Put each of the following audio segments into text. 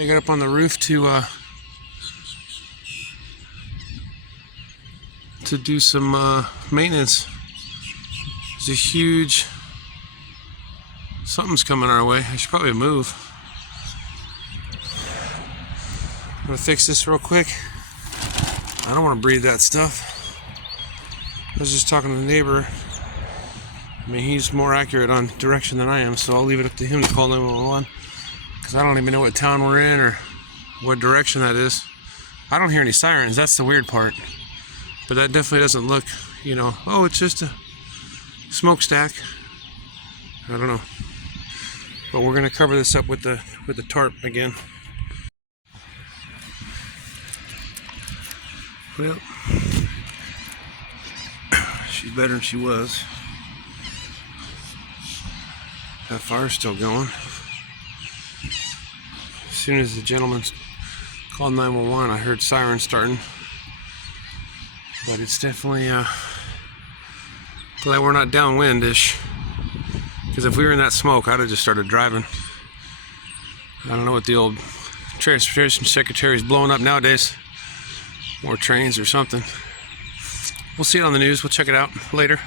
I got up on the roof to do some maintenance. There's a huge something's coming our way. I should probably move. I'm gonna fix this real quick. I don't want to breathe that stuff. I was just talking to the neighbor. I mean, he's more accurate on direction than I am, so I'll leave it up to him to call 911, because I don't even know what town we're in or what direction that is. I don't hear any sirens. That's the weird part. But that definitely doesn't look, you know, oh, it's just a smokestack. I don't know. But we're gonna cover this up with the tarp again. Well, she's better than she was. That fire's still going. As soon as the gentleman called 911, I heard sirens starting. But it's definitely glad we're not downwind-ish. Because if we were in that smoke, I'd have just started driving. I don't know what the old transportation secretary is blowing up nowadays. More trains or something. We'll see it on the news. We'll check it out later.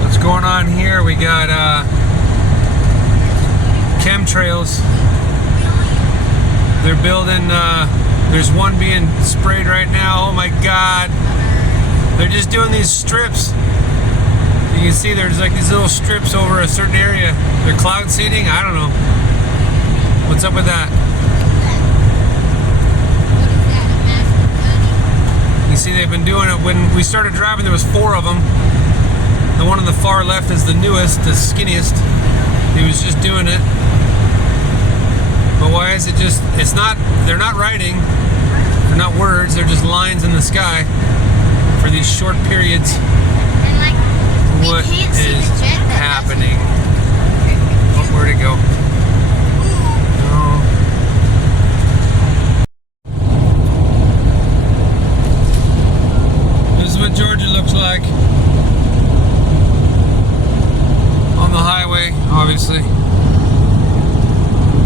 What's going on here? We got chemtrails. They're building, there's one being sprayed right now. Oh my God. They're just doing these strips. You can see there's like these little strips over a certain area. They're cloud seeding? I don't know. What's up with that? You see they've been doing it. When we started driving, there was 4 of them. The one on the far left is the newest, the skinniest. He was just doing it. But why is it just, it's not, they're not writing, they're not words, they're just lines in the sky for these short periods. And like, what is happening? Oh, where'd it go? Oh. This is what Georgia looks like. On the highway, obviously.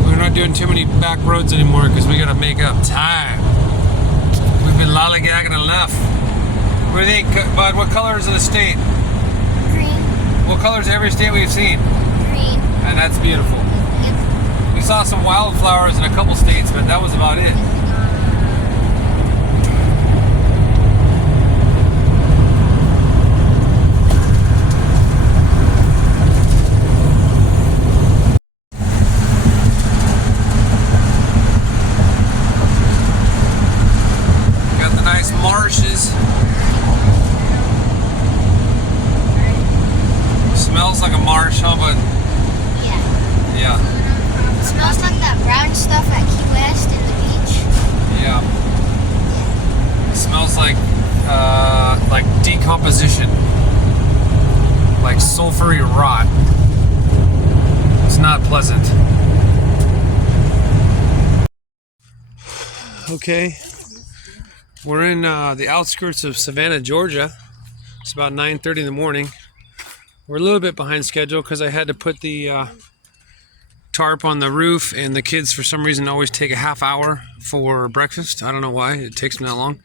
We're not doing too many back roads anymore because we gotta make up time. We've been lollygagging enough. What do you think, Bud? What color is the state? green, What color is every state we've seen? green. And that's beautiful. Yep. We saw some wildflowers in a couple states, but that was about it. Marshes. Smells like a marsh, huh, bud? Yeah. Yeah. It smells like that brown stuff at Key West and the beach. Yeah. It smells like decomposition. Like sulfury rot. It's not pleasant. Okay. We're in the outskirts of Savannah, Georgia. It's about 9:30 in the morning. We're a little bit behind schedule because I had to put the tarp on the roof, and the kids for some reason always take a half hour for breakfast. I don't know why it takes them that long.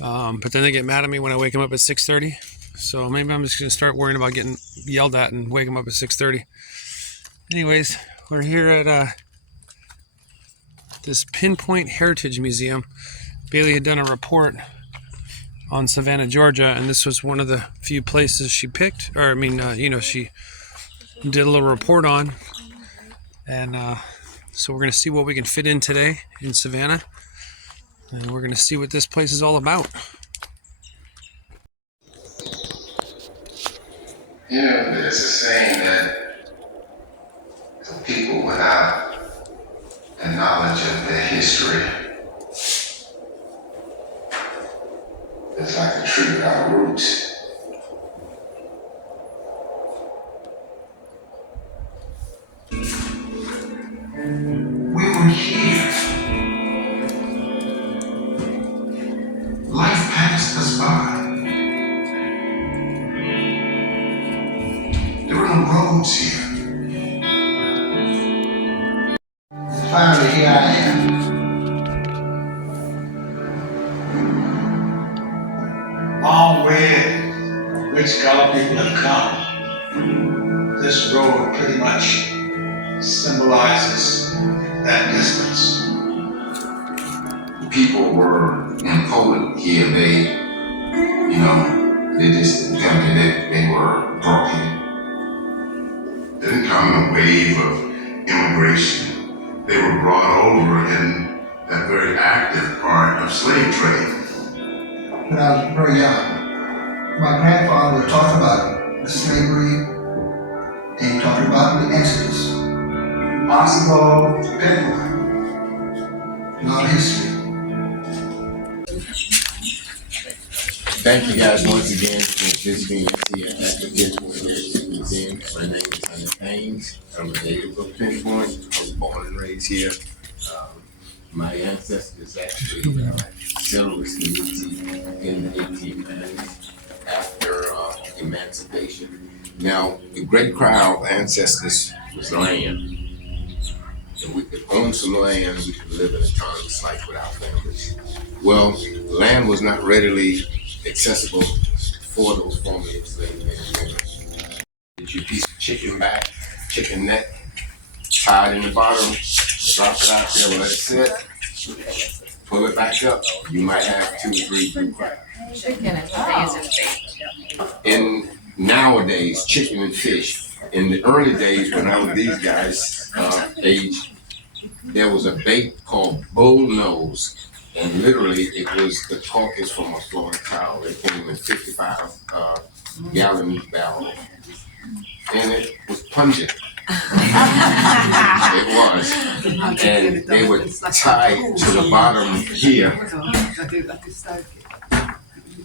But then they get mad at me when I wake them up at 6:30. So maybe I'm just going to start worrying about getting yelled at and wake them up at 6:30. Anyways, we're here at this Pinpoint Heritage Museum. Bailey had done a report on Savannah, Georgia, and this was one of the few places she picked, or I mean, she did a little report on, and so we're going to see what we can fit in today in Savannah, and we're going to see what this place is all about. You know, there's a saying that for people without a knowledge of their history, it's like a tree without roots. We were here. Life passed us by. roads here. Finally, here I am. Long way rich colored people have come. This road pretty much symbolizes that distance. People were important here. They just didn't come here. They were brought here. Didn't come in a wave of immigration. They were brought over in that very active part of slave trade. When I was very young, my grandfather would talk about the slavery and he talked about the Exodus. Possible pinpoint in our history. Thank you guys once again for visiting us here at the Pinpoint Museum. My name is Hunter Haynes. I'm a native of Pinpoint. I was born and raised here. My ancestors actually settled this community in the 1890s after emancipation. Now, the great crowd of ancestors was land. And we could own some land, we could live in a autonomous life with our families. Well, land was not readily accessible for those formerly enslaved men and women. Get your piece of chicken back, chicken neck, tie it in the bottom, drop it out there, let it sit, pull it back up. You might have 2 or 3 blue crabs. Chicken and fancy. In nowadays, chicken and fish. In the early days when I was these guys' age, there was a bait called bull nose. And literally, it was the carcass from a Florida cow. It came in 55-gallon barrel. And it was pungent. It was. And they would tie it to the bottom here.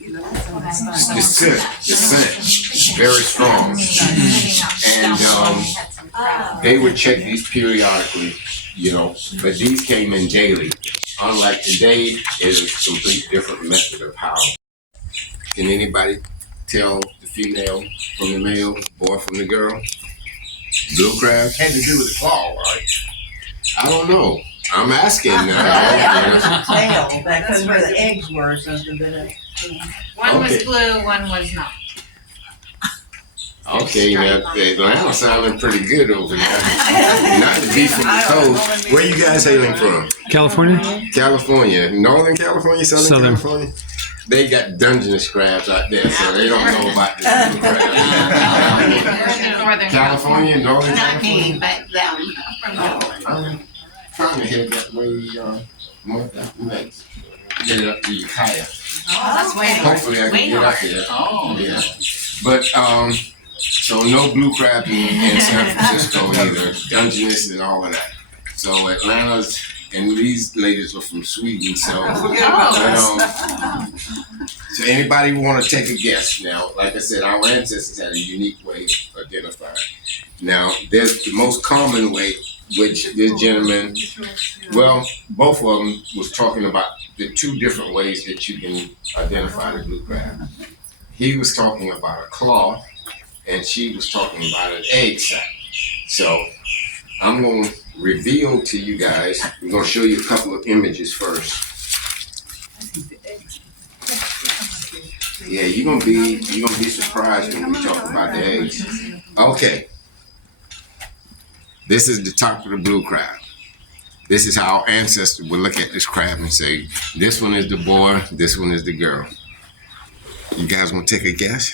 The scent, very strong. And they would check these periodically, but these came in daily. Unlike today, it is a complete different method of how. Can anybody tell the female from the male, boy from the girl? Blue crabs? Had to do with the claw, right? I don't know. I'm asking. Tail, that's where the eggs were, so it's been One was Okay. blue, one was not. Okay, now Atlanta sounding pretty good over there. Not to be from the coast. Where you guys hailing from? California? California, Northern California, Southern Southern. California. They got Dungeness crabs out there, so they don't know about this blue crab. Northern California, Northern Not California. me, but them. I'm trying to head that way north after next. Get it up to Ukiah. That's waiting. Hopefully I can get up there. Oh. Yeah. But so no blue crab in San Francisco either. Dungeness and all of that. So Atlanta's, and these ladies are from Sweden. So so anybody want to take a guess? Now, like I said, our ancestors had a unique way of identifying. Now, there's the most common way, which this gentleman, well, both of them was talking about the 2 different ways that you can identify the blue crab. He was talking about a claw, and she was talking about an egg sac. So I'm going to reveal to you guys, I'm going to show you a couple of images first. Yeah, you're gonna be surprised when we talk about the eggs. Okay. This is the top of the blue crab. This is how our ancestors would look at this crab and say, this one is the boy, this one is the girl. You guys want to take a guess?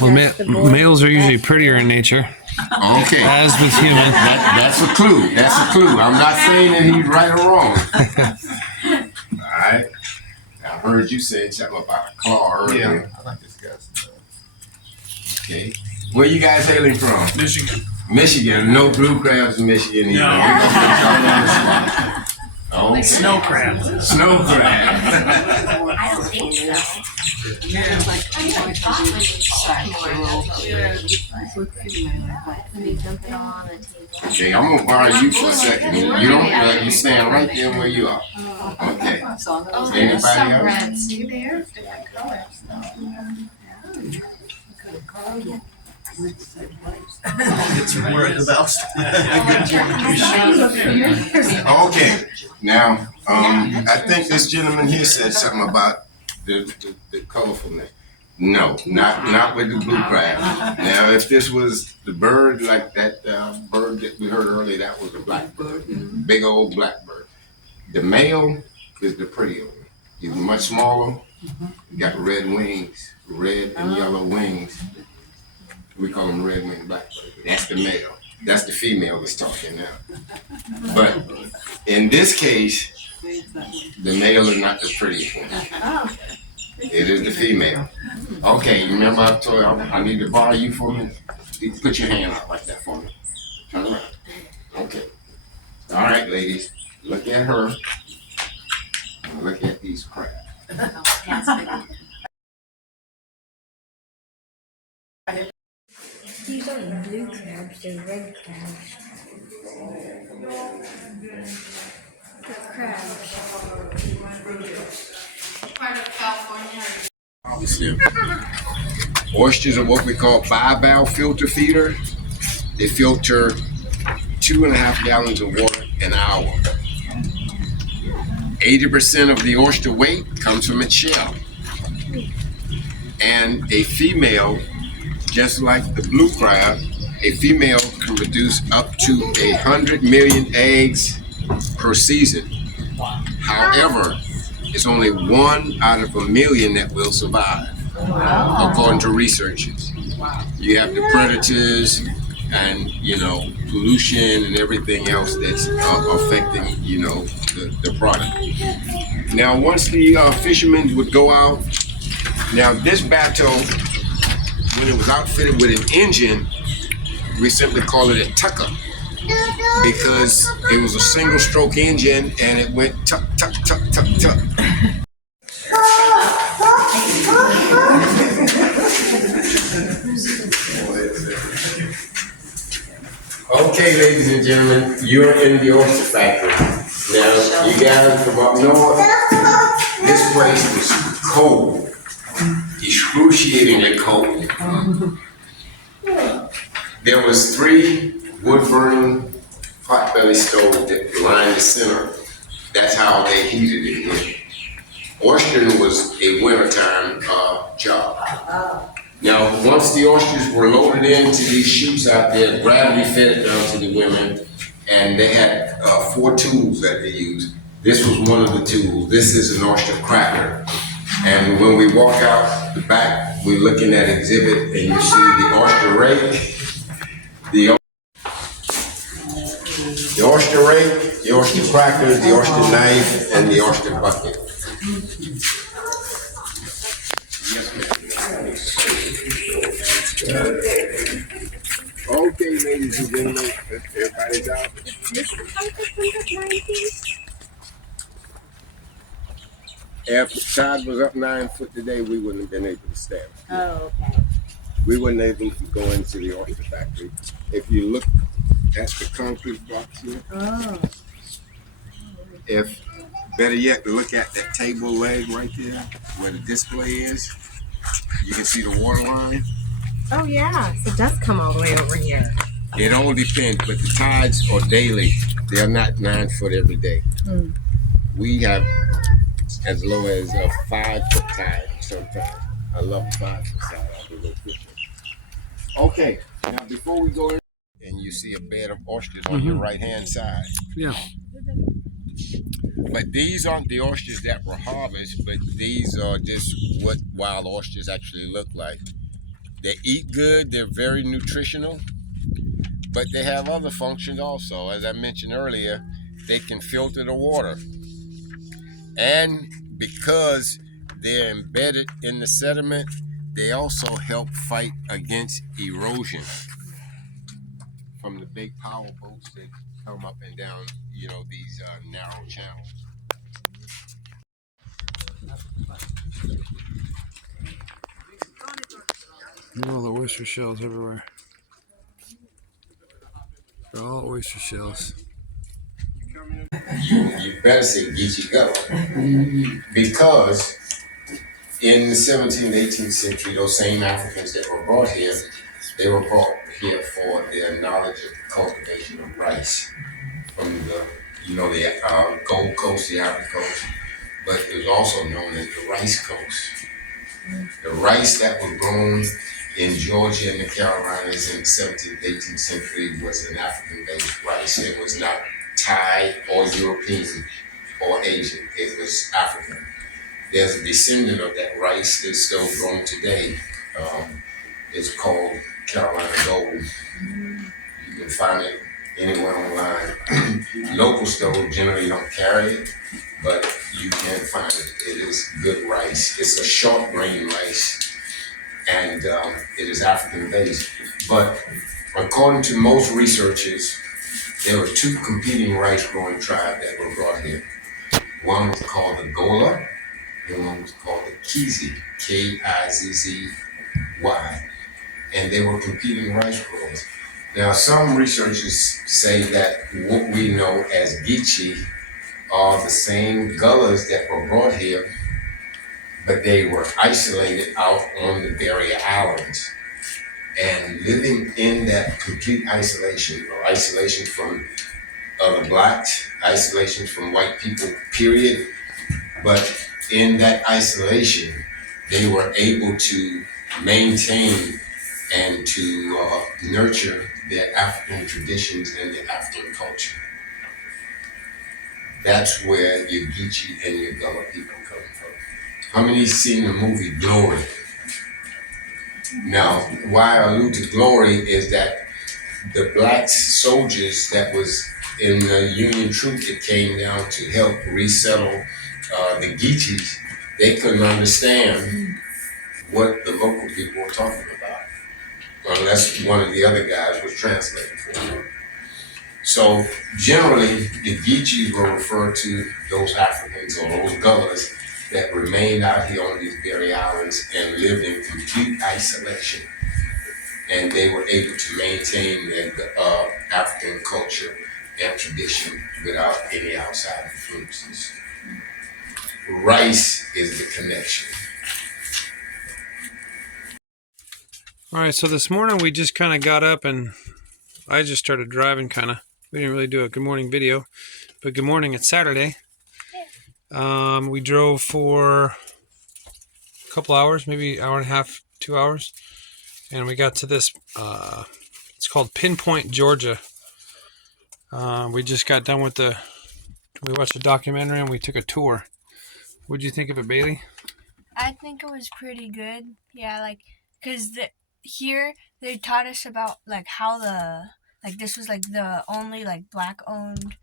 Well, males are usually prettier in nature, Okay. as with human. That's a clue. That's a clue. I'm not saying that he's right or wrong. All right. I heard you say something about a claw earlier. I like this guy's. Okay. Where you guys hailing from? Michigan. Michigan. No blue crabs in Michigan either. Okay. Snow crabs. Snow crabs. I don't think so. Let me dump it all on the table. Okay, I'm gonna borrow you for a second. You don't. You stand right there where you are. Okay. Oh, Anybody some else? reds too. There's different colors. Get some word about. Okay, now, I think this gentleman here said something about the colorfulness. No, not with the blue crab. Now, if this was the bird, like that bird that we heard earlier, that was a blackbird, big old blackbird. The male is the prettier one. He's much smaller. He got red wings, red and yellow wings. We call them red-winged blackbird. That's the male. That's the female that's talking now. But in this case, the male is not the prettiest one. It is the female. Okay, remember I told you I need to borrow you for a minute? You put your hand out like that for me. Turn around. Okay. All right, ladies. Look at her. Look at these crabs. These aren't blue crabs, they're red crabs. They're crabs. Part of California. Obviously, oysters are what we call bivalve filter feeder. They filter 2.5 gallons of water an hour. 80% of the oyster weight comes from its shell. And a female, just like the blue crab, a female can produce up to 100 million eggs per season. However, it's only 1 out of 1,000,000 that will survive, according to researchers. You have the predators and, pollution and everything else that's affecting, the product. Now, once the fishermen would go out, now this bateau, when it was outfitted with an engine, we simply call it a tucker because it was a single stroke engine and it went tuck, tuck, tuck, tuck, tuck. Okay, ladies and gentlemen, you're in the oyster factory. Now, you guys from up north, this place was cold, excruciatingly cold. There was 3 wood-burning potbelly stoves that lined the center. That's how they heated it here. Oystering was a wintertime job. Now, once the oysters were loaded into these chutes out there, gravity fed it down to the women, and they had 4 tools that they used. This was one of the tools. This is an oyster cracker. And when we walk out the back, we're looking at exhibit, and you see the oyster rake, the oyster rake, the oyster crackers, the oyster knife, and the oyster bucket. Okay, ladies and gentlemen, everybody's out. If the tide was up 9 foot today, we wouldn't have been able to stand. Oh, okay. We weren't able to go into the oyster factory. If you look at the concrete blocks here, if better yet, look at that table leg right there where the display is. You can see the water line. Oh, yeah. So it does come all the way over here. It all depends, but the tides are daily. They're not 9 foot every day. We have as low as a 5 foot tide sometimes. I love 5 foot tide. I'll be a little fishing. Okay, now before we go in, and you see a bed of oysters on your right hand side. Yeah. But these aren't the oysters that were harvested, but these are just what wild oysters actually look like. They eat good, they're very nutritional, but they have other functions also. As I mentioned earlier, they can filter the water. And because they're embedded in the sediment, they also help fight against erosion from the big power boats that come up and down, these narrow channels. All the oyster shells everywhere. They're all oyster shells. You better say Geechee go. Because in the 17th, 18th century, those same Africans that were brought here They were brought here for their knowledge of the cultivation of rice from the Gold Coast, the Ivory Coast, but it was also known as the Rice Coast. The rice that was grown in Georgia and the Carolinas in the 17th, 18th century was an African-based rice. It was not Thai or European or Asian. It was African. There's a descendant of that rice that's still grown today. It's called Carolina Gold. You can find it anywhere online. Local stores generally don't carry it, but you can find it. It is good rice. It's a short grain rice, and it is African based. But according to most researchers, there were two competing rice growing tribes that were brought here. One was called the Gola, and one was called the Kizzy, Kizzy, and they were competing rice growers. Now, some researchers say that what we know as Geechee are the same Gullahs that were brought here, but they were isolated out on the barrier islands. And living in that complete isolation, or isolation from other blacks, isolation from white people, period. But in that isolation, they were able to maintain and to nurture their African traditions and their African culture. That's where your Geechee and your Gullah people come from. How many seen the movie Glory? Now, why I allude to Glory is that the black soldiers that was in the Union troops that came down to help resettle the Geechees, they couldn't understand what the local people were talking about, unless one of the other guys was translating for them. So generally, the Geechees were referred to those Africans or those Gullahs that remained out here on these barrier islands and lived in complete isolation. And they were able to maintain their African culture and tradition without any outside influences. Rice is the connection. All right, so this morning we just kind of got up and I just started driving kind of. We didn't really do a good morning video, but good morning, it's Saturday. We drove for a couple hours, maybe hour and a half, 2 hours. And we got to this, it's called Pinpoint, Georgia. We just got done with we watched a documentary and we took a tour. What'd you think of it, Bailey? I think it was pretty good. Yeah, like, because here they taught us about, like, how this was, like, the only, like, black-owned,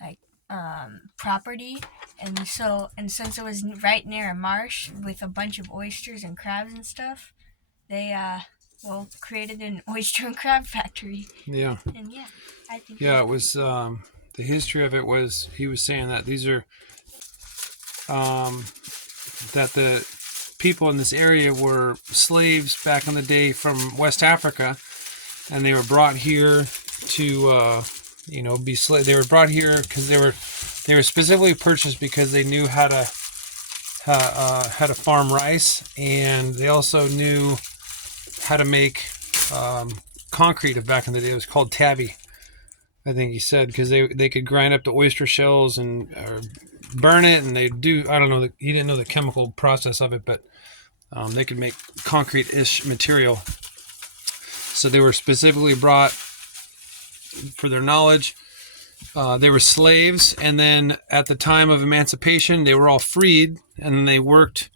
like, property. And since it was right near a marsh with a bunch of oysters and crabs and stuff, they, created an oyster and crab factory. Yeah. And yeah, I think. Yeah, it was, the history of it was, he was saying that these are, that the people in this area were slaves back in the day from West Africa, and they were brought here to, be slaves. They were brought here because they were specifically purchased because they knew how to farm rice, and they also knew how to make concrete of back in the day. It was called tabby, I think he said, because they could grind up the oyster shells and burn it, and they do, I don't know, he didn't know the chemical process of it, but they could make concrete-ish material. So they were specifically brought for their knowledge. They were slaves, and then at the time of emancipation, they were all freed, and then they worked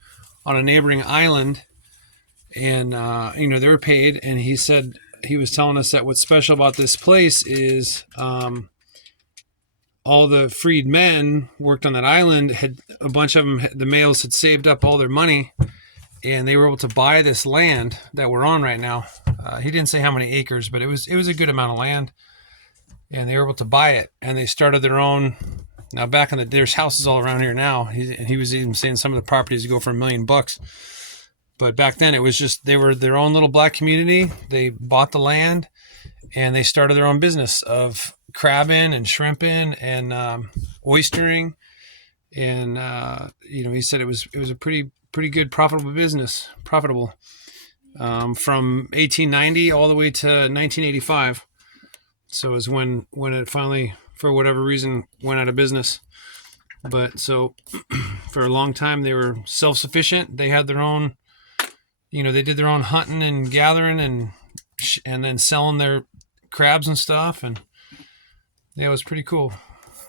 on a neighboring island, and they were paid. And he said, he was telling us that what's special about this place is all the freed men worked on that island. Had a bunch of them, the males had saved up all their money, and they were able to buy this land that we're on right now. He didn't say how many acres, but it was a good amount of land, and they were able to buy it, and they started their own. Now, back in the day, there's houses all around here now. He was even saying some of the properties go for $1 million. But back then, it was just, they were their own little black community. They bought the land, and they started their own business of crabbing and shrimping and oystering. And he said it was a pretty good profitable business. from 1890 all the way to 1985. So is when it finally, for whatever reason, went out of business. But so for a long time they were self-sufficient. They had their own, they did their own hunting and gathering and then selling their crabs and stuff, and yeah, it was pretty cool.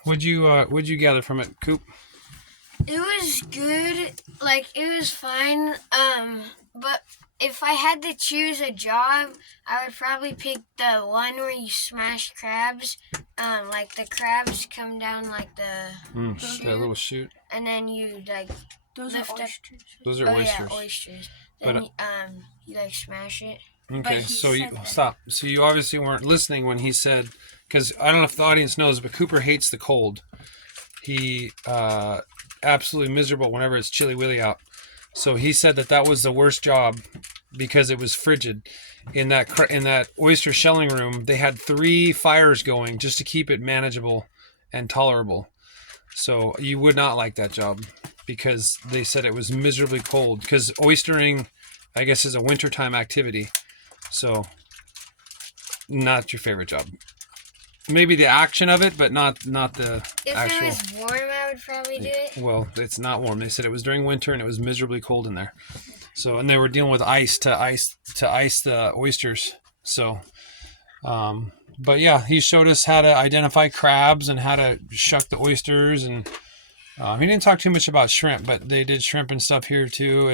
What'd you gather from it, Coop? It was good. Like, it was fine. But if I had to choose a job, I would probably pick the one where you smash crabs. Like the crabs come down like the chute, That little chute. and then you like Those lift are up. oysters. Those are Oh oysters. yeah, oysters. Then But, you like smash it. Okay, he so you said that. stop. So you obviously weren't listening when he said, because I don't know if the audience knows, but Cooper hates the cold. He absolutely miserable whenever it's chilly willy out. So he said that was the worst job because it was frigid. In that oyster shelling room, they had 3 fires going just to keep it manageable and tolerable. So you would not like that job because they said it was miserably cold. Because oystering, I guess, is a wintertime activity. So not your favorite job. Maybe the action of it, but not the If actual. it was warm, I would probably do it. Well, it's not warm. They said it was during winter and it was miserably cold in there. So, and they were dealing with ice to ice the oysters. So, but yeah, he showed us how to identify crabs and how to shuck the oysters, and he didn't talk too much about shrimp, but they did shrimp and stuff here too,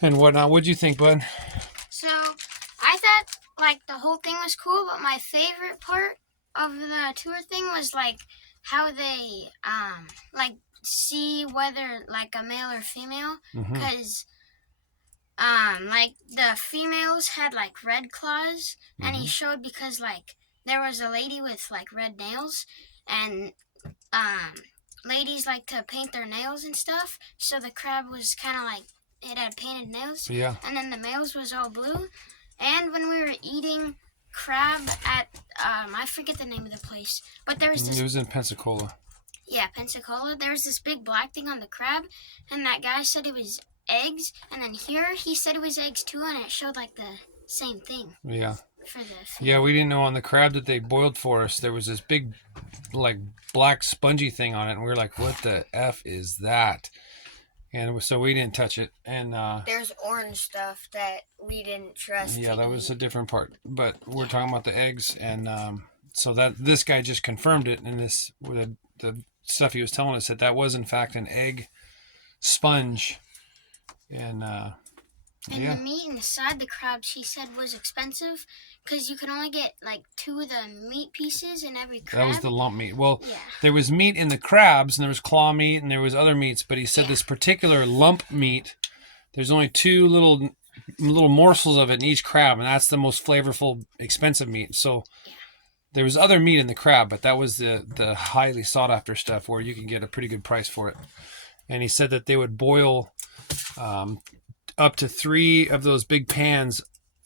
and whatnot. What'd you think, bud? So I thought like the whole thing was cool, but my favorite part of the tour thing was like how they like see whether like a male or female, because like the females had like red claws, and he showed because like there was a lady with like red nails, and ladies like to paint their nails and stuff, so the crab was kind of like it had painted nails. Yeah. And then the males was all blue. And when we were eating crab at I forget the name of the place, but there was this. It was in Pensacola. Yeah, Pensacola. There was this big black thing on the crab, and that guy said it was eggs. And then here he said it was eggs too, and it showed like the same thing. Yeah. For the. Yeah, we didn't know on the crab that they boiled for us, there was this big, like, black spongy thing on it, and we were like, what the F is that? And so we didn't touch it. And There's orange stuff that we didn't trust. yeah, that was a different part. But we're talking about the eggs, and so that this guy just confirmed it, and the stuff he was telling us that was in fact an egg sponge. And yeah. The meat inside the crabs, he said, was expensive because you could only get like 2 of the meat pieces in every crab. That was the lump meat. Well, Yeah. there was meat in the crabs, and there was claw meat, and there was other meats. But he said this particular lump meat, there's only 2 little morsels of it in each crab, and that's the most flavorful, expensive meat. So there was other meat in the crab, but that was the highly sought after stuff where you can get a pretty good price for it. And he said that they would boil up to 3 of those big pans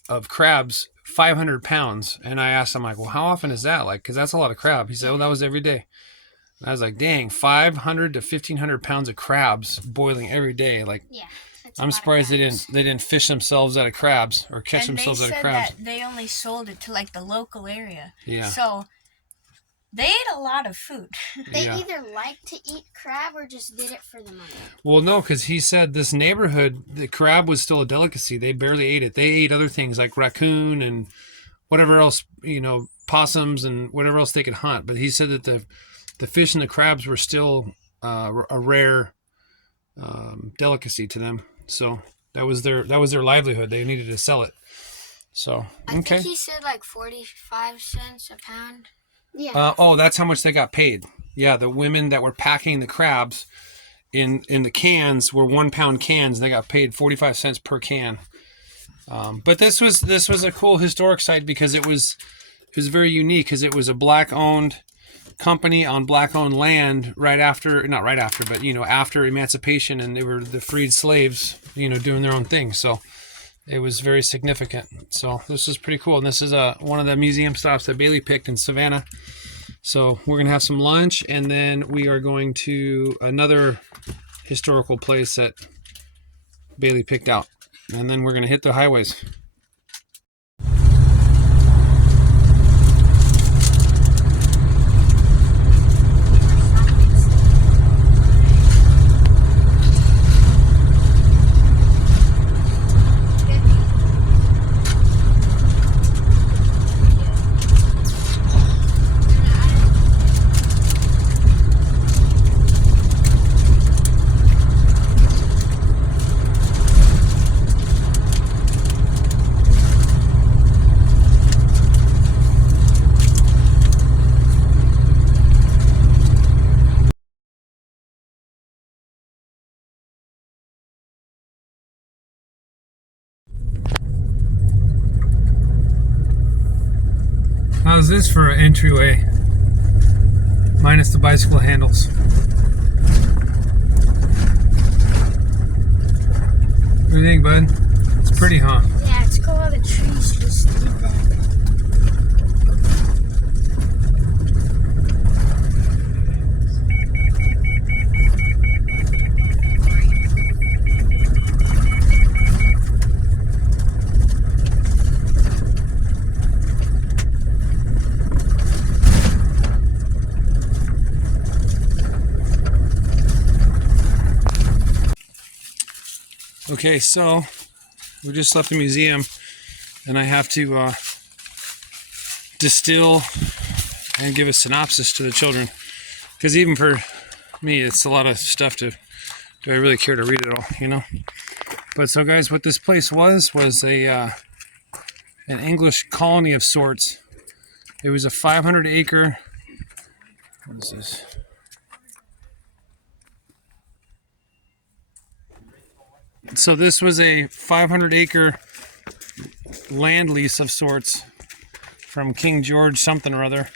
of crabs, 500 pounds. And I asked him, like, well, how often is that? Like, because that's a lot of crab. He said, well, that was every day. And I was like, dang, 500 to 1,500 pounds of crabs boiling every day. Like, Yeah. that's a I'm lot of surprised crabs. they didn't fish themselves out of crabs or catch And they themselves out said of crabs. that they only sold it to like the local area. Yeah. So they ate a lot of food. They Yeah. either liked to eat crab or just did it for the money. Well, no, because he said this neighborhood, the crab was still a delicacy. They barely ate it. They ate other things like raccoon and whatever else, possums and whatever else they could hunt. But he said that the fish and the crabs were still a rare delicacy to them. So that was their livelihood. They needed to sell it. So I okay. think he said like 45 cents a pound. Yeah. That's how much they got paid. Yeah, the women that were packing the crabs in the cans were 1 pound cans, and they got paid 45 cents per can. But this was a cool historic site because it was very unique because it was a black owned company on black owned land after emancipation, and they were the freed slaves, doing their own thing. So it was very significant. So this is pretty cool. And this is one of the museum stops that Bailey picked in Savannah. So we're going to have some lunch, and then we are going to another historical place that Bailey picked out. and then we're gonna hit the highways. How's this for an entryway? Minus the bicycle handles. What do you think, bud? It's pretty, huh? Yeah, it's cool how the trees just did that. Okay, so we just left the museum, and I have to distill and give a synopsis to the children, because even for me, it's a lot of stuff to. Do I really care to read it all? You know. But so, guys, what this place was a an English colony of sorts. It was a 500-acre. What is this? So this was a 500-acre land lease of sorts from King George something or other.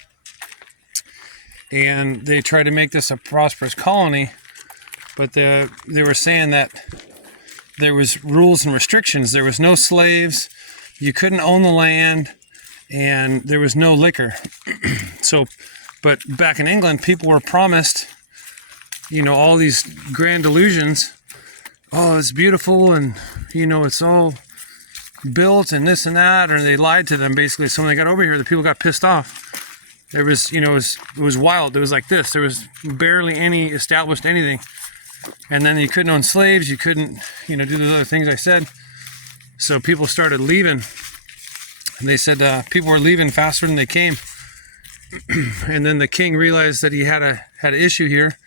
And they tried to make this a prosperous colony, but they were saying that there was rules and restrictions. There was no slaves, you couldn't own the land, and there was no liquor. So, but back in England, people were promised, you know, all these grand illusions. Oh, it's beautiful, and you know, it's all built and this and that, or they lied to them basically. So when they got over here, the people got pissed off. There was, you know, it was wild. It was like this. There was barely any established anything, and then you couldn't own slaves. You couldn't, you know, do those other things I said. So people started leaving, and they said people were leaving faster than they came. And then the king realized that he had an issue here,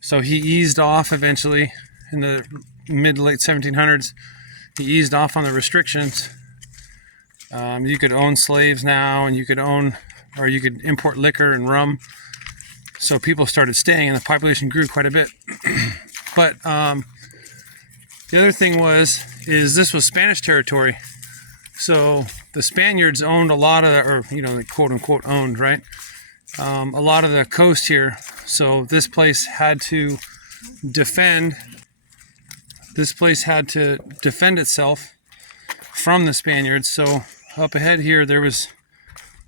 so he eased off eventually. In the mid to late 1700s, he eased off on the restrictions. You could own slaves now, and you could own, or you could import liquor and rum. So people started staying, and the population grew quite a bit. But the other thing is this was Spanish territory. So the Spaniards owned a lot of, or you know, they quote unquote owned, right? A lot of the coast here. So this place had to defend. This place had to defend itself from the Spaniards. So up ahead here, there was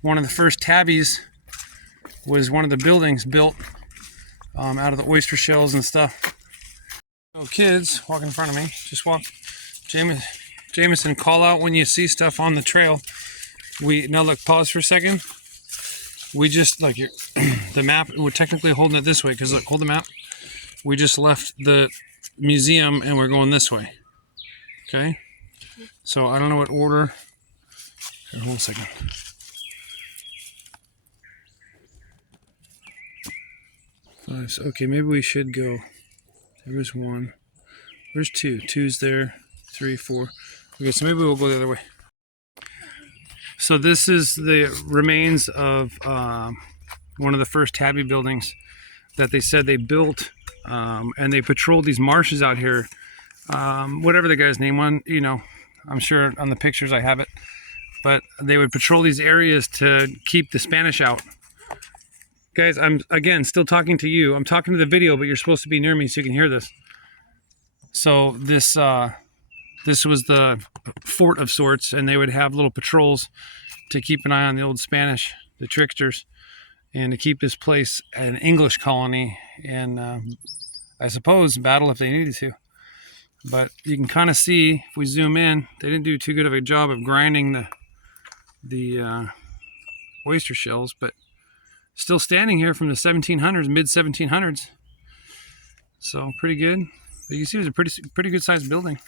one of the first tabbies, was one of the buildings built out of the oyster shells and stuff. Oh, kids, walk in front of me. Just walk. Jameson, call out when you see stuff on the trail. Now look, pause for a second. We just, like, the map, we're technically holding it this way, because look, hold the map. We just left the museum and we're going this way. Okay, so I don't know what order. Here, hold a second. Okay, maybe we should go. There was one. There's two. Two's there. 3, 4. Okay, so maybe we'll go the other way. So this is the remains of one of the first tabby buildings that they said they built. And they patrolled these marshes out here, whatever the guy's name was, you know, I'm sure on the pictures I have it, but they would patrol these areas to keep the Spanish out. Guys, I'm, again, still talking to you. I'm talking to the video, but you're supposed to be near me so you can hear this. So this was the fort of sorts, and they would have little patrols to keep an eye on the old Spanish, the tricksters, and to keep this place an English colony, and I suppose battle if they needed to. But you can kind of see, if we zoom in, they didn't do too good of a job of grinding the oyster shells, but still standing here from the 1700s, mid 1700s. So pretty good. But you can see it was a pretty good sized building.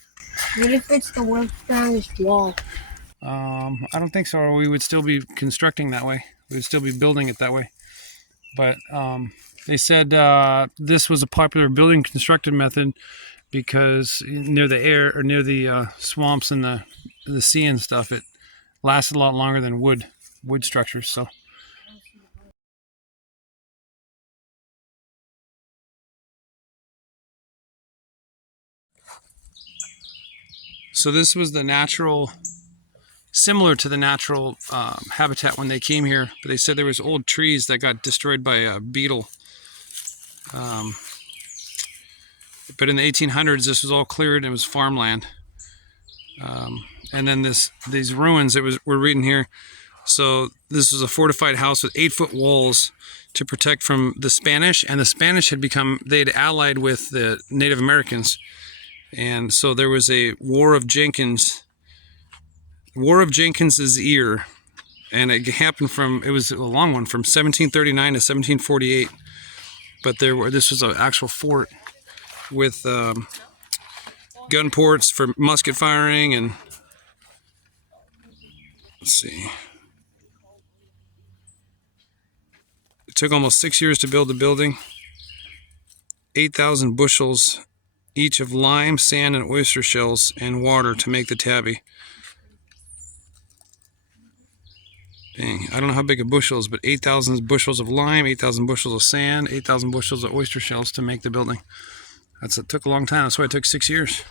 What if it's the world's strongest wall? I don't think so, or we would still be constructing that way. We would still be building it that way. But they said this was a popular building construction method because near the air or near the swamps and the sea and stuff, it lasted a lot longer than wood structures. So this was the natural, similar to the natural habitat when they came here, but they said there was old trees that got destroyed by a beetle. But in the 1800s, this was all cleared and it was farmland. And then these ruins we're reading here. So this was a fortified house with 8-foot walls to protect from the Spanish, and the Spanish they'd allied with the Native Americans. And so there was a War of Jenkins' ear, and it happened it was a long one, from 1739 to 1748. But this was an actual fort with gun ports for musket firing, and let's see. It took almost 6 years to build the building. 8,000 bushels each of lime, sand, and oyster shells and water to make the tabby. Dang, I don't know how big a bushel is, but 8,000 bushels of lime, 8,000 bushels of sand, 8,000 bushels of oyster shells to make the building. It took a long time. That's why it took 6 years.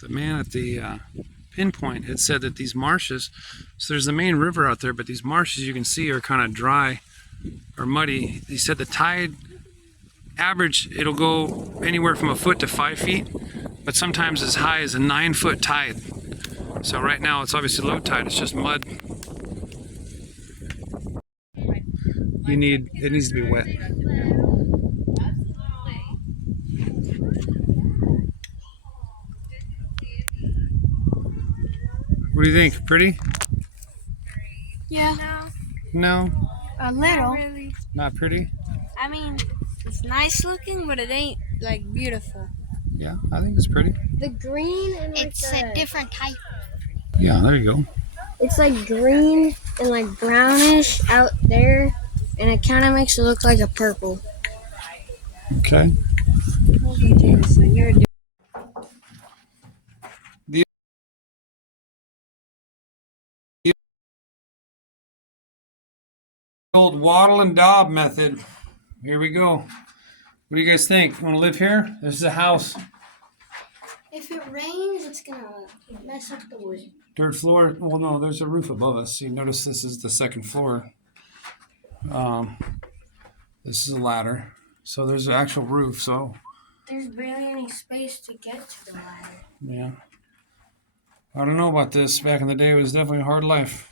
The man at the pinpoint had said that these marshes, so there's the main river out there, but these marshes you can see are kind of dry or muddy. He said the tide average, it'll go anywhere from a foot to 5 feet, but sometimes as high as a 9-foot tide. So right now it's obviously low tide, it's just mud. It needs to be wet. What do you think? Pretty? Yeah. No? A little. Really. Not pretty? I mean, it's nice looking, but it ain't like beautiful. Yeah, I think it's pretty. The green and like It's a different type. Yeah, there you go. it's like green and like brownish out there, and it kind of makes it look like a purple. Okay. Old wattle and daub method. Here we go. What do you guys think? Want to live here? This is a house. If it rains, it's gonna mess up the wood. Dirt floor. Well, no, there's a roof above us. You notice this is the second floor. This is a ladder. So there's an actual roof. So There's barely any space to get to the ladder. yeah. I don't know about this. Back in the day, it was definitely a hard life.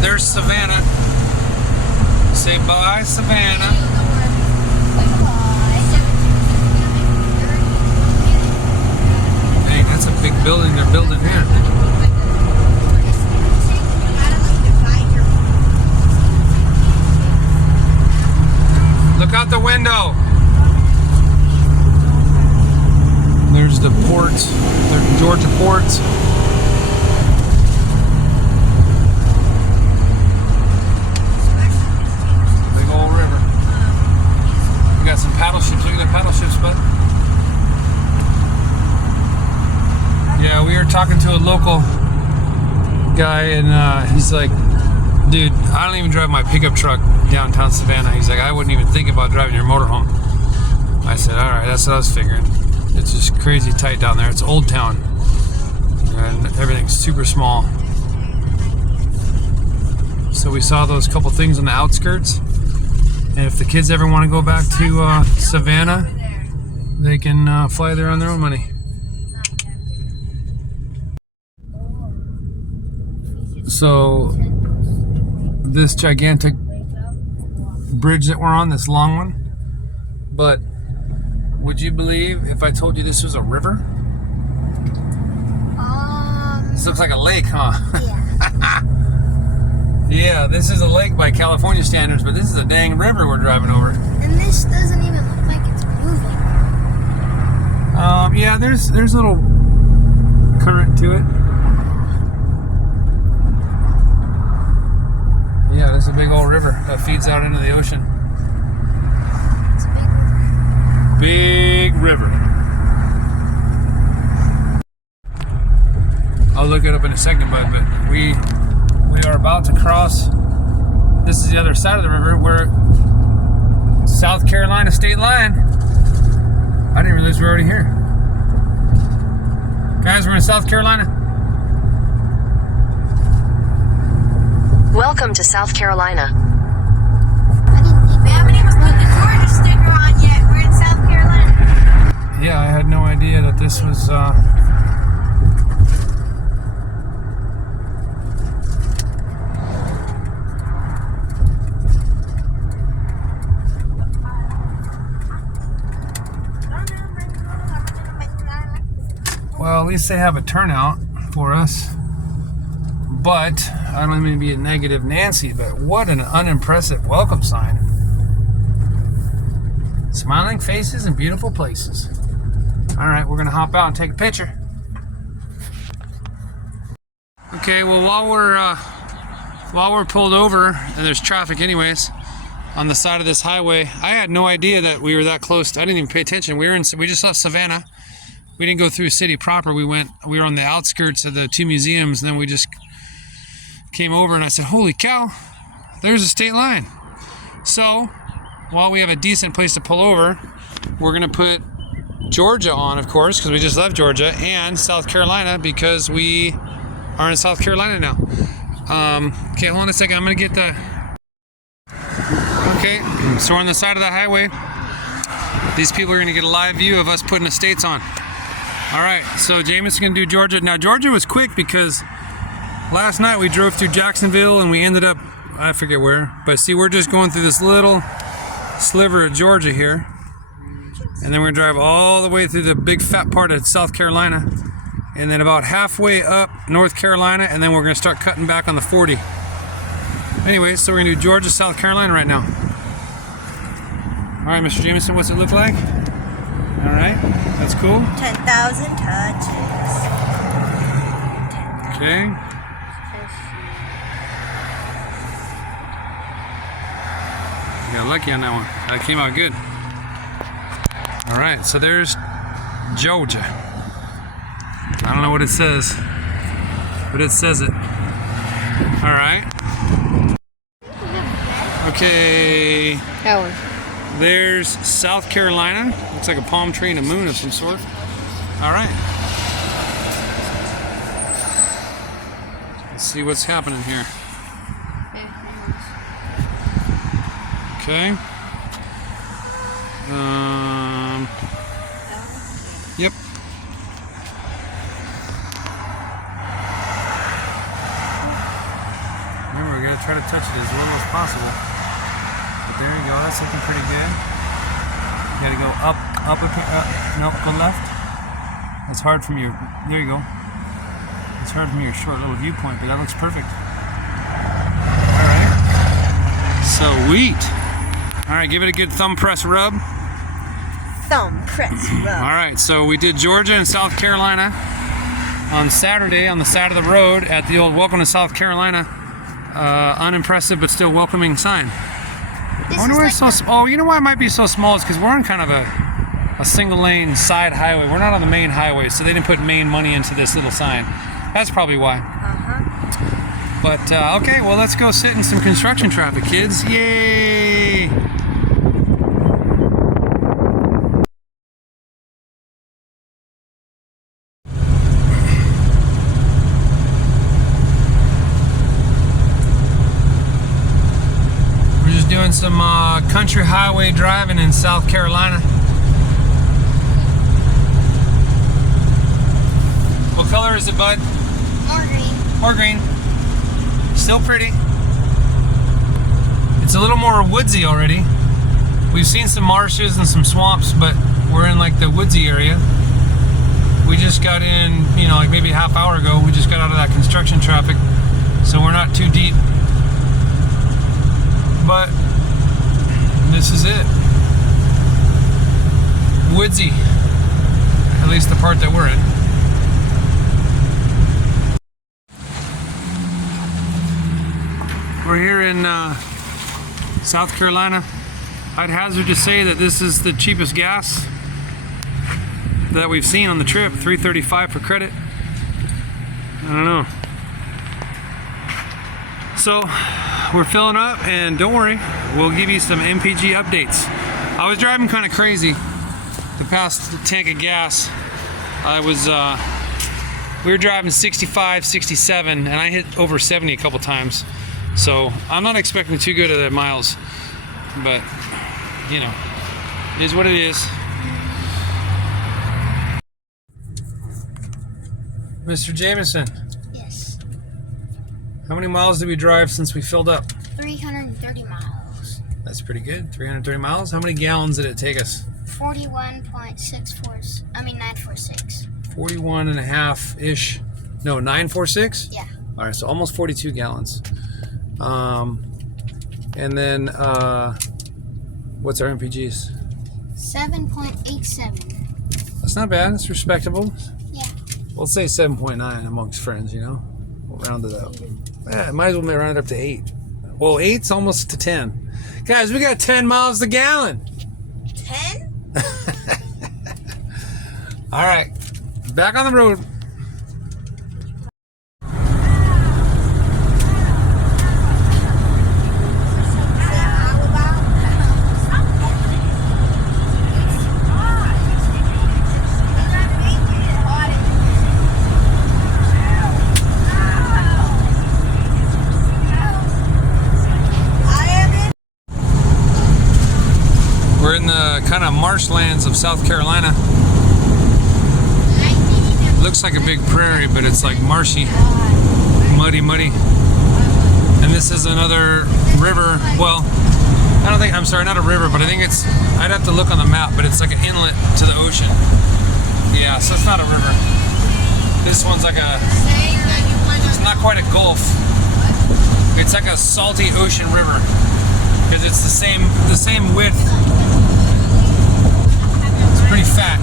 There's Savannah. Say bye, Savannah. Dang, that's a big building they're building here. Look out the window. There's the port, the Georgia port. Some paddle ships. Look at the paddle ships, bud. Yeah, we were talking to a local guy, and he's like, Dude, I don't even drive my pickup truck downtown Savannah. He's like, I wouldn't even think about driving your motorhome. I said, all right, that's what I was figuring. It's just crazy tight down there. It's Old Town, and everything's super small. So we saw those couple things on the outskirts, and if the kids ever want to go back to Savannah, they can fly there on their own money. So this gigantic bridge that we're on, this long one, but would you believe if I told you this was a river? This looks like a lake, huh? Yeah. Yeah, this is a lake by California standards, but this is a dang river we're driving over. And this doesn't even look like it's moving. Yeah, there's a little current to it. Yeah, there's a big old river that feeds out into the ocean. It's a big river. Big river. I'll look it up in a second, but we are about to cross. This is the other side of the river. We're South Carolina state line. I didn't realize we were already here. Guys, we're in South Carolina. Welcome to South Carolina. We haven't even put the Georgia sticker on yet. We're in South Carolina. Yeah, I had no idea that this was well, at least they have a turnout for us. But I don't mean to be a negative Nancy, but what an unimpressive welcome sign. Smiling faces and beautiful places. All right, we're gonna hop out and take a picture. Okay, well while we're pulled over and there's traffic anyways on the side of this highway, I had no idea that we were that close. I didn't even pay attention. We just left Savannah. We didn't go through city proper. We were on the outskirts of the two museums, and then we just came over, and I said, holy cow, there's a state line. So while we have a decent place to pull over, we're gonna put Georgia on, of course, because we just left Georgia, and South Carolina because we are in South Carolina now. Okay, hold on a second. I'm gonna get the. Okay, so we're on the side of the highway. These people are gonna get a live view of us putting the states on. All right, so James's gonna do Georgia. Now Georgia was quick because last night we drove through Jacksonville and we ended up, I forget where, but see, we're just going through this little sliver of Georgia here. And then we're gonna drive all the way through the big fat part of South Carolina. And then about halfway up North Carolina, and then we're gonna start cutting back on the 40. Anyway, so we're gonna do Georgia, South Carolina right now. All right, Mr. Jameson, what's it look like? All right, that's cool. 10,000 touches. Okay. You got lucky on that one. That came out good. All right, so there's Georgia. I don't know what it says, but it says it. All right. Okay. That one. There's South Carolina. Looks like a palm tree and a moon of some sort. All right. Let's see what's happening here. Okay. Yep. Remember, we gotta try to touch it as little as possible. But there you go. That's looking pretty good. You gotta go up, nope, go left. That's hard from your. There you go. It's hard from your short little viewpoint, but that looks perfect. All right. Sweet. All right, give it a good thumb press rub. Thumb press rub. All right, so we did Georgia and South Carolina on Saturday on the side of the road at the old Welcome to South Carolina. Unimpressive but still welcoming sign. I wonder why it's so small. Oh, you know why it might be so small is because we're on kind of a single lane side highway. We're not on the main highway, so they didn't put main money into this little sign. That's probably why. But okay, well, let's go sit in some construction traffic, kids. Yay! We're just doing some country highway driving in South Carolina. What color is it, bud? More green. More green. Still pretty. It's a little more woodsy already. We've seen some marshes and some swamps, but we're in like the woodsy area. We just got in, you know, like maybe a half hour ago, we just got out of that construction traffic, so we're not too deep. But this is it. Woodsy. At least the part that we're in. We're here in South Carolina. I'd hazard to say that this is the cheapest gas that we've seen on the trip. $3.35 for credit. I don't know. So we're filling up, and don't worry, we'll give you some MPG updates. I was driving kind of crazy to pass the tank of gas. We were driving 65, 67, and I hit over 70 a couple times. So I'm not expecting too good of the miles, but you know, it is what it is. Mr. Jameson. Yes. How many miles did we drive since we filled up? 330 miles. That's pretty good. 330 miles. How many gallons did it take us? 41.64. I mean 946. 41 and a half ish. No, 946? Yeah. All right, so almost 42 gallons. And then what's our MPGs? 7.87. That's not bad. It's respectable. Yeah. We'll say 7.9 amongst friends, you know? We'll round it up. Yeah, might as well round it up to 8. Well, 8's almost to 10. Guys, we got 10 miles to gallon. 10? All right, back on the road. We're in the kind of marshlands of South Carolina. Looks like a big prairie, but it's like marshy, muddy. And this is another river. Well, I don't think, I'm sorry, not a river, but I think it's, I'd have to look on the map, but it's like an inlet to the ocean. Yeah, so it's not a river. This one's like a, it's not quite a gulf. It's like a salty ocean river, because it's the same width. It's pretty fat.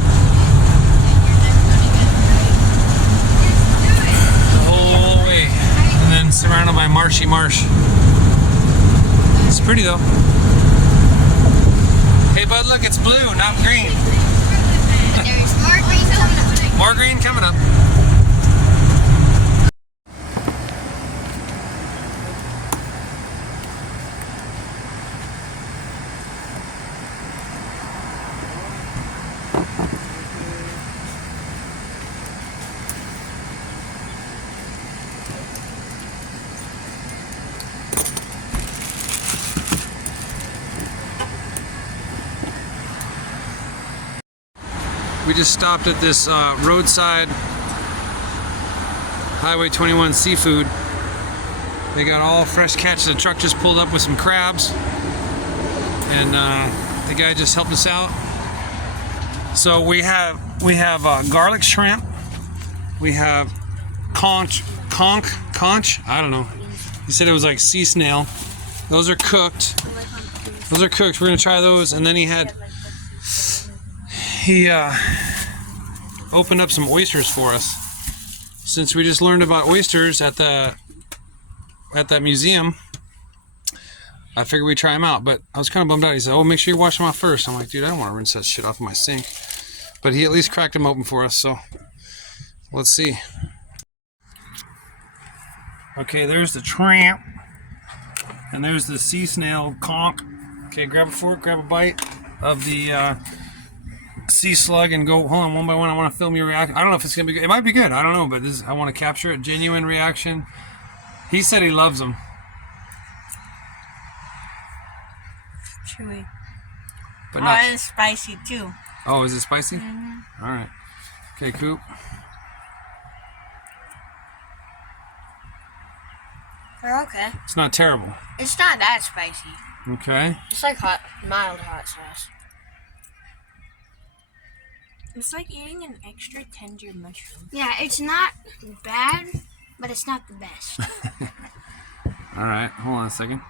The whole way. And then surrounded by marshy marsh. It's pretty though. Hey bud, look, it's blue, not green. There's more green coming up. More green coming up. We just stopped at this roadside Highway 21 seafood. They got all fresh catch. The truck just pulled up with some crabs, and the guy just helped us out. So we have garlic shrimp. We have conch. I don't know. He said it was like sea snail. Those are cooked. We're gonna try those. And then he opened up some oysters for us. Since we just learned about oysters at that museum, I figured we'd try them out. But I was kind of bummed out. He said, "Oh, make sure you wash them off first." I'm like, dude, I don't want to rinse that shit off my sink. But he at least cracked them open for us, so let's see. Okay, there's the tramp. And there's the sea snail conch. Okay, grab a fork, grab a bite of the sea slug and go, hold on, one by one. I want to film your reaction. I don't know if it's going to be good. It might be good. I don't know, but I want to capture a genuine reaction. He said he loves them. Chewy. But not. Oh, it's spicy too. Oh, is it spicy? Mm-hmm. All right. Okay, Coop. They're okay. It's not terrible. It's not that spicy. Okay. It's like mild hot sauce. It's like eating an extra tender mushroom. Yeah, it's not bad, but it's not the best. All right. Hold on a second.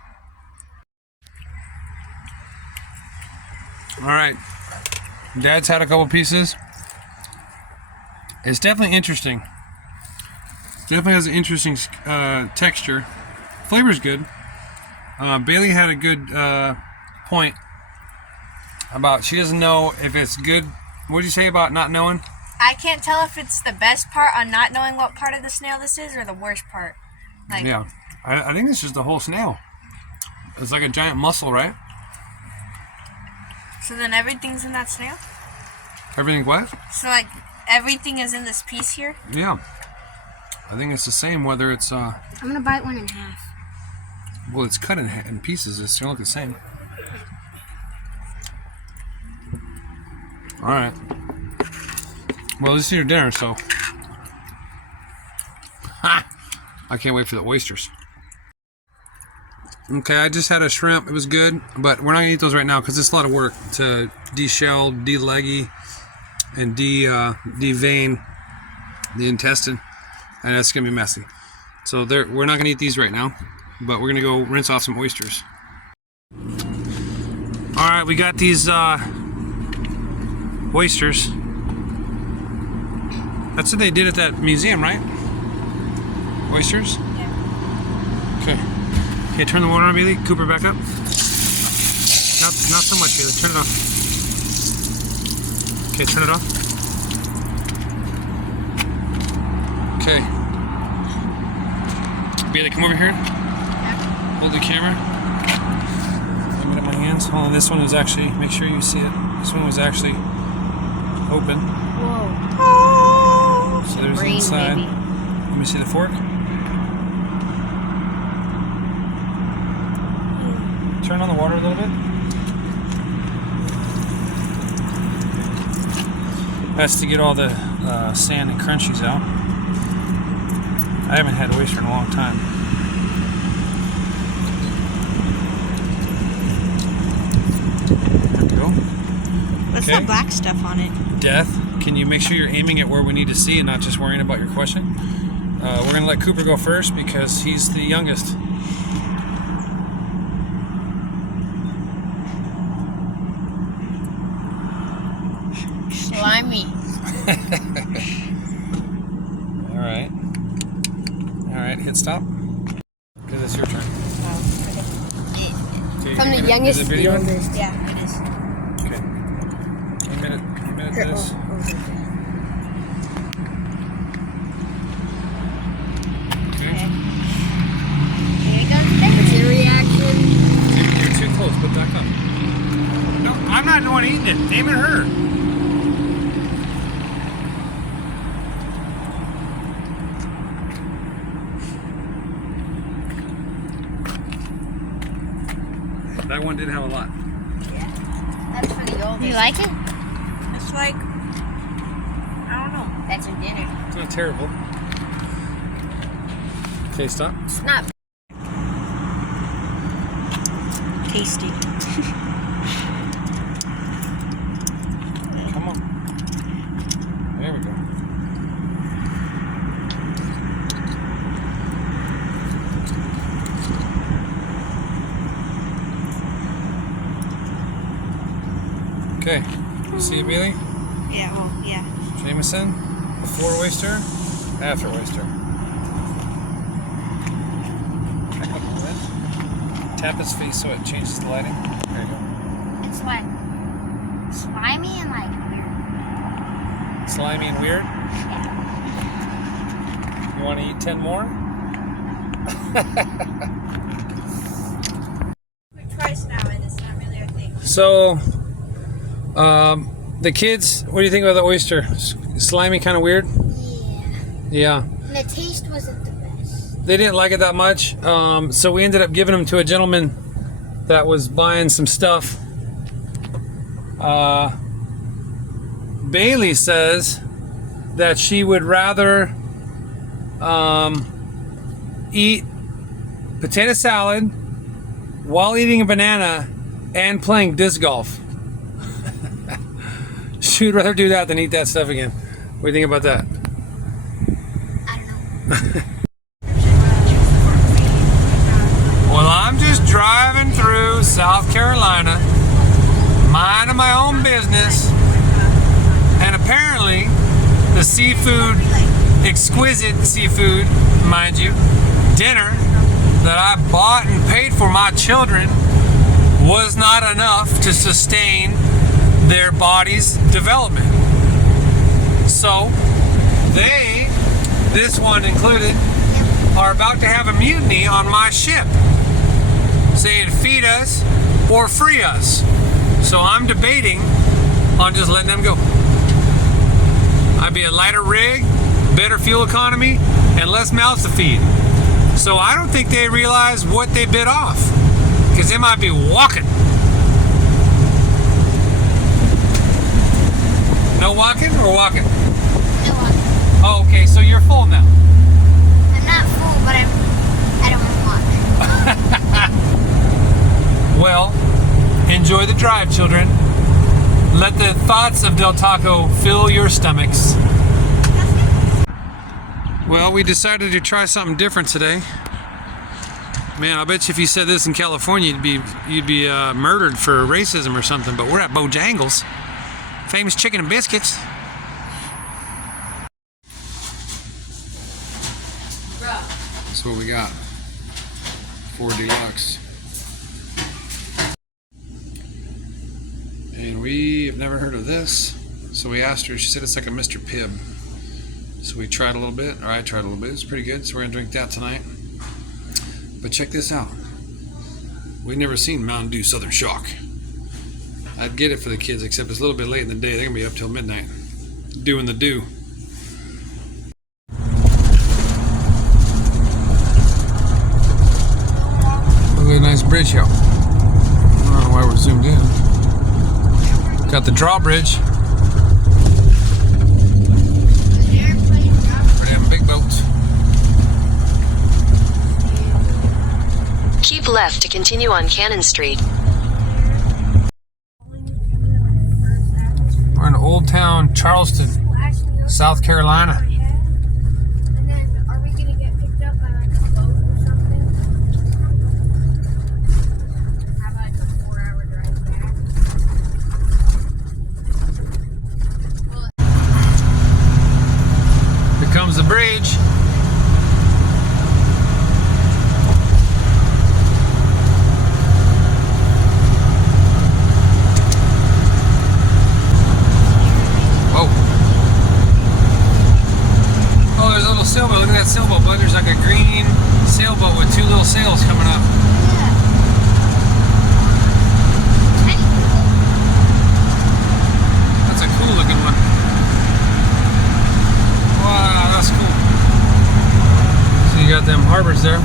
All right. Dad's had a couple pieces. It's definitely interesting. Definitely has an interesting texture. Flavor's good. Bailey had a good point about she doesn't know if it's good. What did you say about not knowing? I can't tell if it's the best part on not knowing what part of the snail this is or the worst part. Like, Yeah. I think it's just the whole snail. It's like a giant mussel, right? so then everything's in that snail? Everything what? So like everything is in this piece here? Yeah. I think it's the same whether it's I'm gonna bite one in half. well, it's cut in pieces. It's gonna look the same. All right. Well, this is your dinner, so. Ha! I can't wait for the oysters. Okay, I just had a shrimp. It was good, but we're not gonna eat those right now because it's a lot of work to de-shell, de-leggy, and de-vein the intestine, and that's gonna be messy. So we're not gonna eat these right now, but we're gonna go rinse off some oysters. All right, we got these oysters. That's what they did at that museum, right? Oysters? Yeah. Okay. Okay, turn the water on, Bailey. Cooper, back up. Not so much, Bailey. Turn it off. Okay, turn it off. Okay. Bailey, come over here. Yeah. Hold the camera. Let me get my hands. Hold on, this one was actually, make sure you see it. This one was actually open. Whoa. So there's the Brain, inside. baby. Let me see the fork. Turn on the water a little bit. That's to get all the sand and crunchies out. I haven't had oyster in a long time. There we go. What's Okay. that black stuff on it? Death. Can you make sure you're aiming at where we need to see and not just worrying about your question? We're going to let Cooper go first because he's the youngest. Slimy. All right. All right, hit stop. Because it's your turn. Okay, From the is it youngest to the video? youngest. Yeah, it is. Okay. A minute to this. Okay. What's your reaction? You're too close, put back up. No, I'm not the one eating it. Aim at her. That one did have a lot. That's for the oldest. You like it? It's like, I don't know. That's your dinner. It's not terrible. Okay, stop. It's not. Tasty. Come on. There we go. Okay. You see it, Bailey? Yeah, well, yeah. Jameson, before oyster, after oyster. Back up a little bit. Tap his face so it changes the lighting. There you go. It's like slimy and like weird. Slimy and weird. You want to eat 10 more? Twice now, and it's not really our thing. So, the kids, what do you think about the oyster? Slimy, kind of weird? Yeah. Yeah. And the taste wasn't the best. They didn't like it that much, so we ended up giving them to a gentleman that was buying some stuff. Bailey says that she would rather eat potato salad while eating a banana and playing disc golf. She would rather do that than eat that stuff again. What do you think about that? I don't know. Well, I'm just driving through South Carolina, minding my own business, and apparently the seafood, exquisite seafood, mind you, dinner that I bought and paid for my children was not enough to sustain their body's development. So they, this one included, are about to have a mutiny on my ship, saying feed us or free us. So I'm debating on just letting them go. I'd be a lighter rig, better fuel economy, and less mouths to feed. So I don't think they realize what they bit off, because they might be walking. No walking or walking? No, Oh, okay, so you're full now. I'm not full, but I don't want to walk. Well, enjoy the drive, children. Let the thoughts of Del Taco fill your stomachs. Well, we decided to try something different today. Man, I bet you if you said this in California, you'd be murdered for racism or something. But we're at Bojangles, famous chicken and biscuits. That's what we got. 4 deluxe. And we have never heard of this. So we asked her, she said it's like a Mr. Pibb. So we tried a little bit, or I tried a little bit. It was pretty good, so we're gonna drink that tonight. But check this out. We've never seen Mountain Dew Southern Shock. I'd get it for the kids, except it's a little bit late in the day. They're gonna be up till midnight doing the do. Look at a nice bridge here. I don't know why we're zoomed in. Got the drawbridge. We're having big boats. Keep left to continue on Cannon Street. We're in Old Town Charleston, South Carolina. And then, are we gonna get picked up by like a boat or something? Have like a 4-hour drive back? Here comes the bridge. Whoa. Oh, there's a little sailboat. Look at that sailboat, bud. There's like a green sailboat with 2 little sails coming up. That's a cool looking one. Wow, that's cool. So you got them harbors there.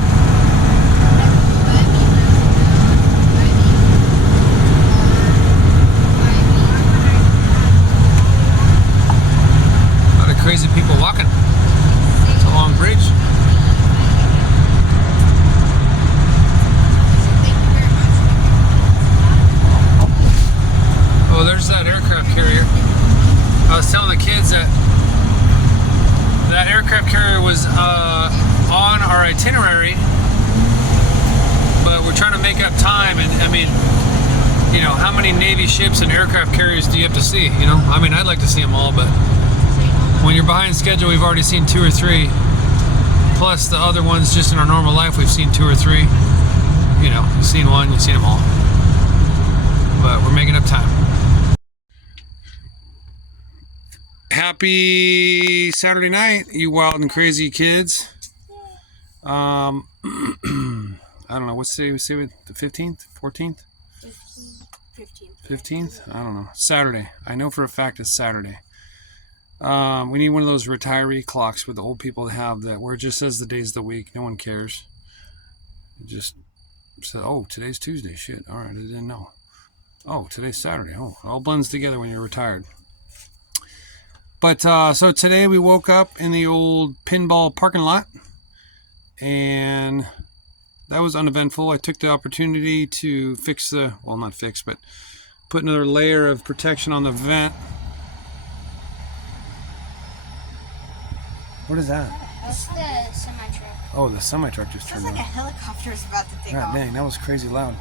A lot of crazy people walking. It's a long bridge. Oh, there's that aircraft carrier. I was telling the kids that that aircraft carrier was on our itinerary, but we're trying to make up time. And I mean, you know, how many Navy ships and aircraft carriers do you have to see? You know, I mean, I'd like to see them all, but when you're behind schedule, we've already seen 2 or 3. Plus the other ones just in our normal life, we've seen 2 or 3. You know, you've seen one, you've seen them all. But we're making up time. Happy Saturday night, you wild and crazy kids. I don't know. What's the say with the 15th, 14th, 15th? I don't know. Saturday. I know for a fact it's Saturday. We need one of those retiree clocks with the old people have that where it just says the days of the week. No one cares. It just said, oh, today's Tuesday. Shit. All right, I didn't know. Oh, today's Saturday. Oh, it all blends together when you're retired. But so today we woke up in the old pinball parking lot, and that was uneventful. I took the opportunity to fix well, not fix, but put another layer of protection on the vent. What is that? It's the semi-truck. Oh, the semi-truck just turned on. Sounds like a helicopter is about to take God off. dang, that was crazy loud.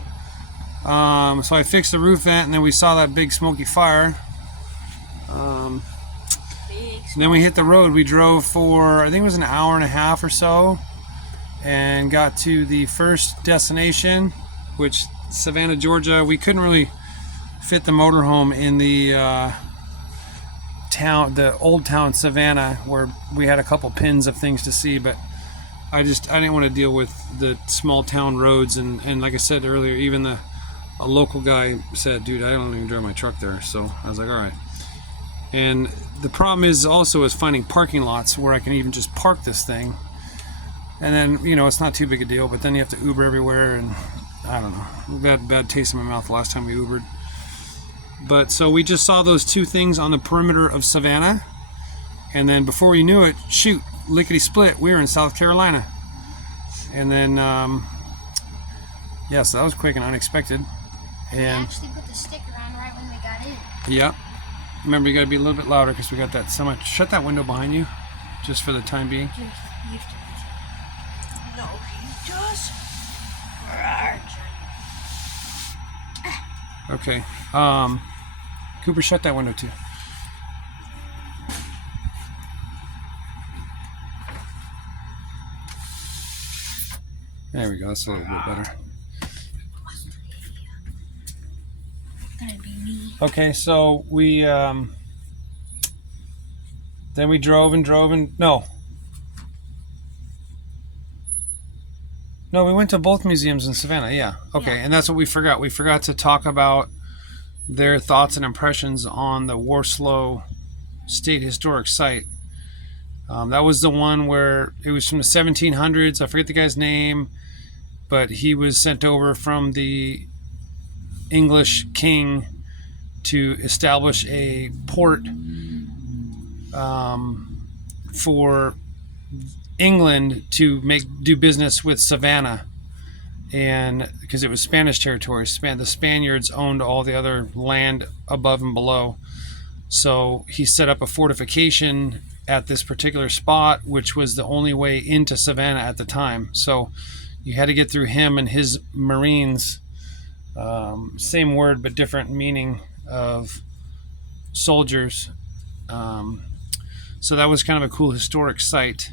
So I fixed the roof vent, and then we saw that big smoky fire. And then we hit the road. We drove for, I think it was an hour and a half or so, and got to the first destination, which Savannah, Georgia. We couldn't really fit the motorhome in the town, the old town Savannah, where we had a couple pins of things to see, but I didn't want to deal with the small town roads, and like I said earlier, even a local guy said, dude, I don't even drive my truck there. So I was like, all right. And the problem is finding parking lots where I can even just park this thing. And then, you know, it's not too big a deal, but then you have to Uber everywhere, and I don't know. We had bad taste in my mouth the last time we Ubered. But so we just saw those two things on the perimeter of Savannah, and then before we knew it, shoot, lickety split, we were in South Carolina. And then so that was quick and unexpected. We And actually put the sticker on right when we got in. yeah, remember, you got to be a little bit louder because we got that semi. Shut that window behind you, just for the time being. No, he does. Okay. Cooper, shut that window too. There we go. That's a little bit better. Gonna be me. Okay, so we then we drove and no, we went to both museums in Savannah. Yeah. Okay, and that's what we forgot. We forgot to talk about their thoughts and impressions on the Warslow State Historic Site. That was the one where it was from the 1700s. I forget the guy's name, but he was sent over from the English king to establish a port for England to do business with Savannah, and because it was Spanish territory, the Spaniards owned all the other land above and below. So he set up a fortification at this particular spot, which was the only way into Savannah at the time. So you had to get through him and his Marines. Same word but different meaning of soldiers. So that was kind of a cool historic site.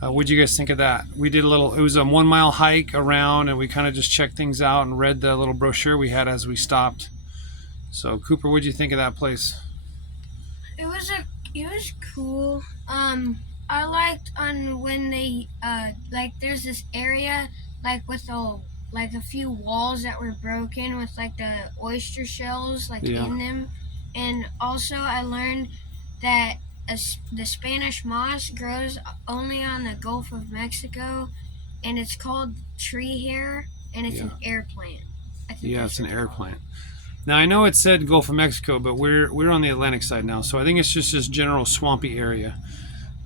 What'd you guys think of that? We did it was a 1 mile hike around, and we kind of just checked things out and read the little brochure we had as we stopped. So Cooper, what'd you think of that place? It was cool. I liked on when they there's this area with a few walls that were broken with the oyster shells in them, and also I learned that the Spanish moss grows only on the Gulf of Mexico, and it's called tree hair, and it's an air plant. It's an air plant. Now I know it said Gulf of Mexico, but we're on the Atlantic side now, so I think it's just this general swampy area.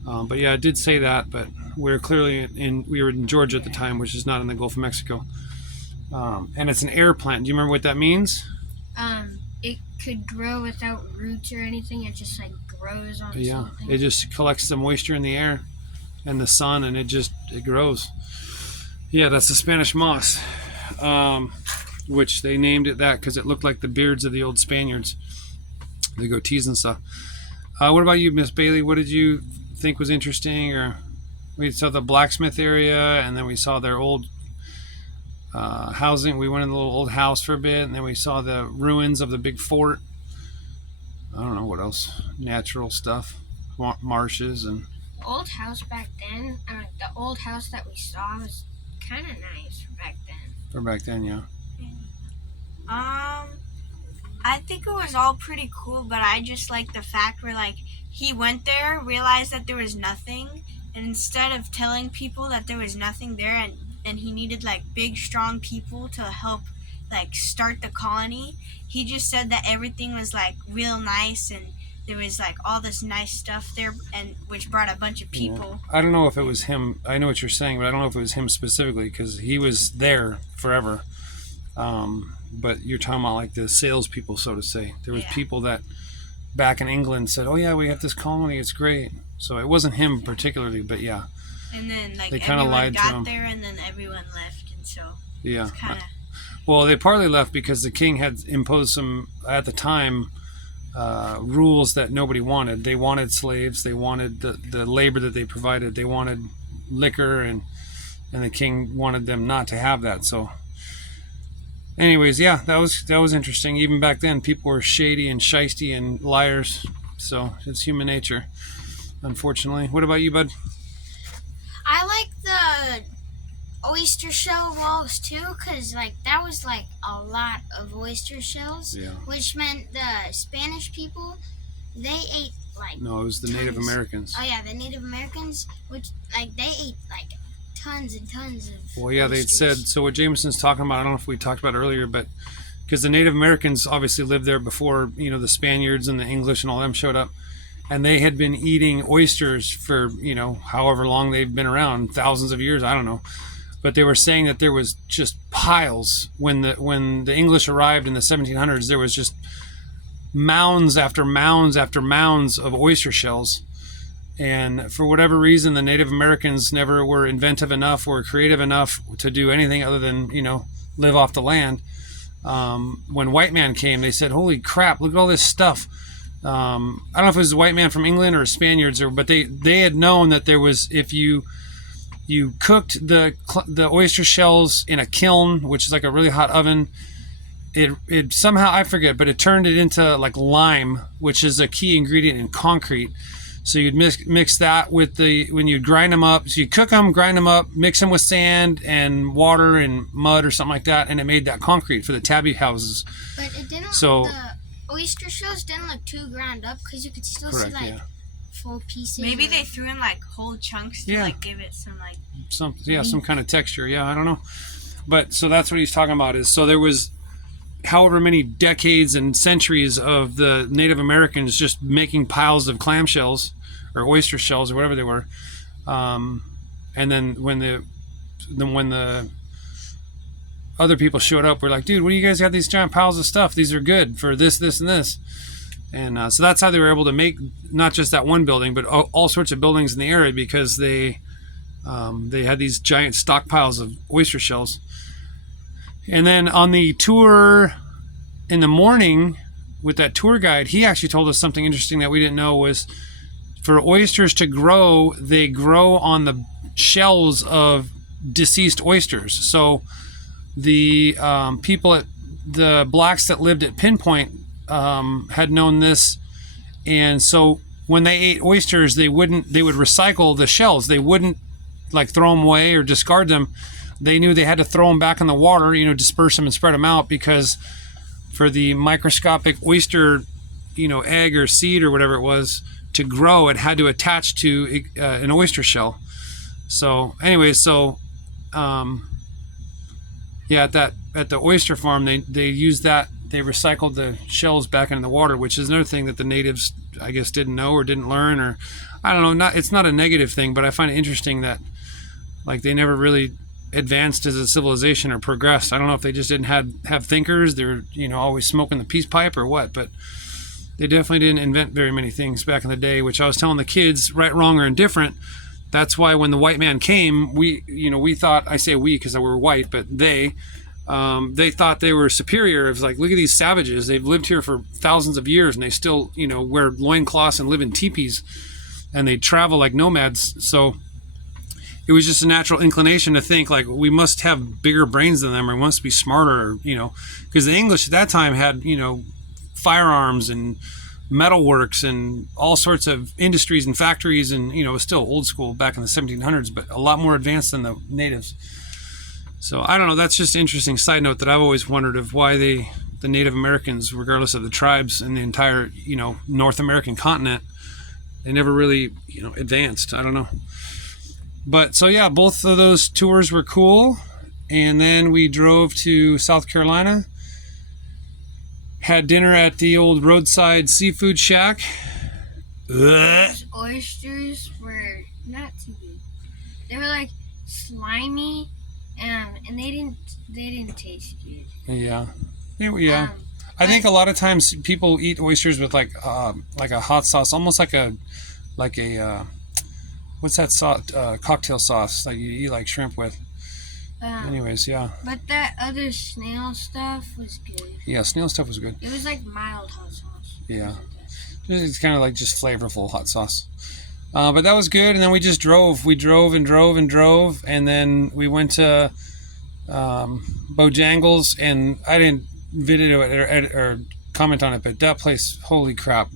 But yeah, it did say that, but we're clearly we were in Georgia at the time, which is not in the Gulf of Mexico. And it's an air plant. Do you remember what that means? It could grow without roots or anything. It just grows on something. It just collects the moisture in the air and the sun, and it grows. Yeah, that's the Spanish moss, which they named it that because it looked like the beards of the old Spaniards, the goatees and stuff. What about you, Miss Bailey? What did you think was interesting? Or we saw the blacksmith area, and then we saw their old housing. We went in the little old house for a bit, and then we saw the ruins of the big fort. I don't know what else. Natural stuff, marshes, and The old house back then, the old house that we saw was kind of nice for back then. For back then, yeah. I think it was all pretty cool, but I just like the fact where like he went there, realized that there was nothing, and instead of telling people that there was nothing there and he needed like big strong people to help like start the colony, he just said that everything was like real nice and there was like all this nice stuff there, and which brought a bunch of people. Yeah. I don't know if it was him. I know what you're saying, but I don't know if it was him specifically because he was there forever. But you're talking about like the salespeople, so to say. There was people that back in England said, "Oh yeah, we have this colony. It's great." So it wasn't him particularly, but yeah. And then like they kind of lied to him. got there, and then everyone left, and so yeah. it's kind of. Well, they partly left because the king had imposed some at the time rules that nobody wanted. They wanted slaves. They wanted the labor that they provided. They wanted liquor, and the king wanted them not to have that. So. Anyways, yeah, that was interesting. Even back then, people were shady and shisty and liars. So it's human nature, unfortunately. What about you, bud? I like the oyster shell walls too, because like that was like a lot of oyster shells, which meant the Spanish people, they ate like no, it was the tons. Native Americans. Oh yeah, the Native Americans, which like they ate like tons and tons of well, yeah, oysters. they said, so what Jameson's talking about, I don't know if we talked about it earlier, but because the Native Americans obviously lived there before, the Spaniards and the English and all them showed up, and they had been eating oysters for, however long they've been around, thousands of years, I don't know, but they were saying that there was just piles, when the English arrived in the 1700s, there was just mounds after mounds after mounds of oyster shells. And for whatever reason, the Native Americans never were inventive enough or creative enough to do anything other than, live off the land. When white man came, they said, "Holy crap, look at all this stuff." I don't know if it was a white man from England or Spaniards, but they had known that there was, if you cooked the oyster shells in a kiln, which is like a really hot oven, it somehow, I forget, but it turned it into like lime, which is a key ingredient in concrete. So you'd mix that with when you'd grind them up. So you cook them, grind them up, mix them with sand and water and mud or something like that, and it made that concrete for the tabby houses. But it didn't. So the oyster shells didn't look too ground up because you could still see like full pieces. Maybe they threw in like whole chunks to like give it some like some kind of texture. Yeah, I don't know. But so that's what he's talking about is, so there was however many decades and centuries of the Native Americans just making piles of clam shells or oyster shells or whatever they were, and then when the other people showed up, we're like, "Dude, what do you guys got these giant piles of stuff? These are good for this, this, and this." And so that's how they were able to make not just that one building, but all sorts of buildings in the area, because they had these giant stockpiles of oyster shells. And then on the tour in the morning with that tour guide, he actually told us something interesting that we didn't know, was for oysters to grow, they grow on the shells of deceased oysters. So the people at the blacks that lived at Pinpoint had known this, and so when they ate oysters, they would recycle the shells. They wouldn't like throw them away or discard them. They knew they had to throw them back in the water, disperse them and spread them out, because for the microscopic oyster, egg or seed or whatever it was to grow, it had to attach to an oyster shell. So anyway, at the oyster farm, they used that. They recycled the shells back into the water, which is another thing that the natives, I guess, didn't know or didn't learn, or I don't know. It's not a negative thing, but I find it interesting that like they never really advanced as a civilization or progressed. I don't know if they just didn't have thinkers. They were always smoking the peace pipe or what, but they definitely didn't invent very many things back in the day, which I was telling the kids, right, wrong, or indifferent. That's why when the white man came, we thought, I say we because we were white, but they thought they were superior. It was like, look at these savages. They've lived here for thousands of years and they still, wear loincloths and live in teepees, and they travel like nomads. So it was just a natural inclination to think like we must have bigger brains than them, or we must be smarter, because the English at that time had, firearms and metalworks and all sorts of industries and factories, and it was still old school back in the 1700s, but a lot more advanced than the natives. So I don't know, that's just an interesting side note that I've always wondered of why the Native Americans, regardless of the tribes in the entire North American continent, they never really advanced. I don't know. But so yeah, both of those tours were cool. And then we drove to South Carolina, had dinner at the old roadside seafood shack. Those oysters were not too good. They were like slimy, and they didn't taste good. Yeah. I think a lot of times people eat oysters with like a hot sauce, almost like a what's that sauce? Cocktail sauce that you eat like shrimp with. Anyways, yeah. But that other snail stuff was good. Yeah, snail stuff was good. It was like mild hot sauce. Yeah. It's kind of like just flavorful hot sauce. But that was good. And then we just drove. We drove and drove and drove. And then we went to Bojangles. And I didn't video it or comment on it, but that place, holy crap.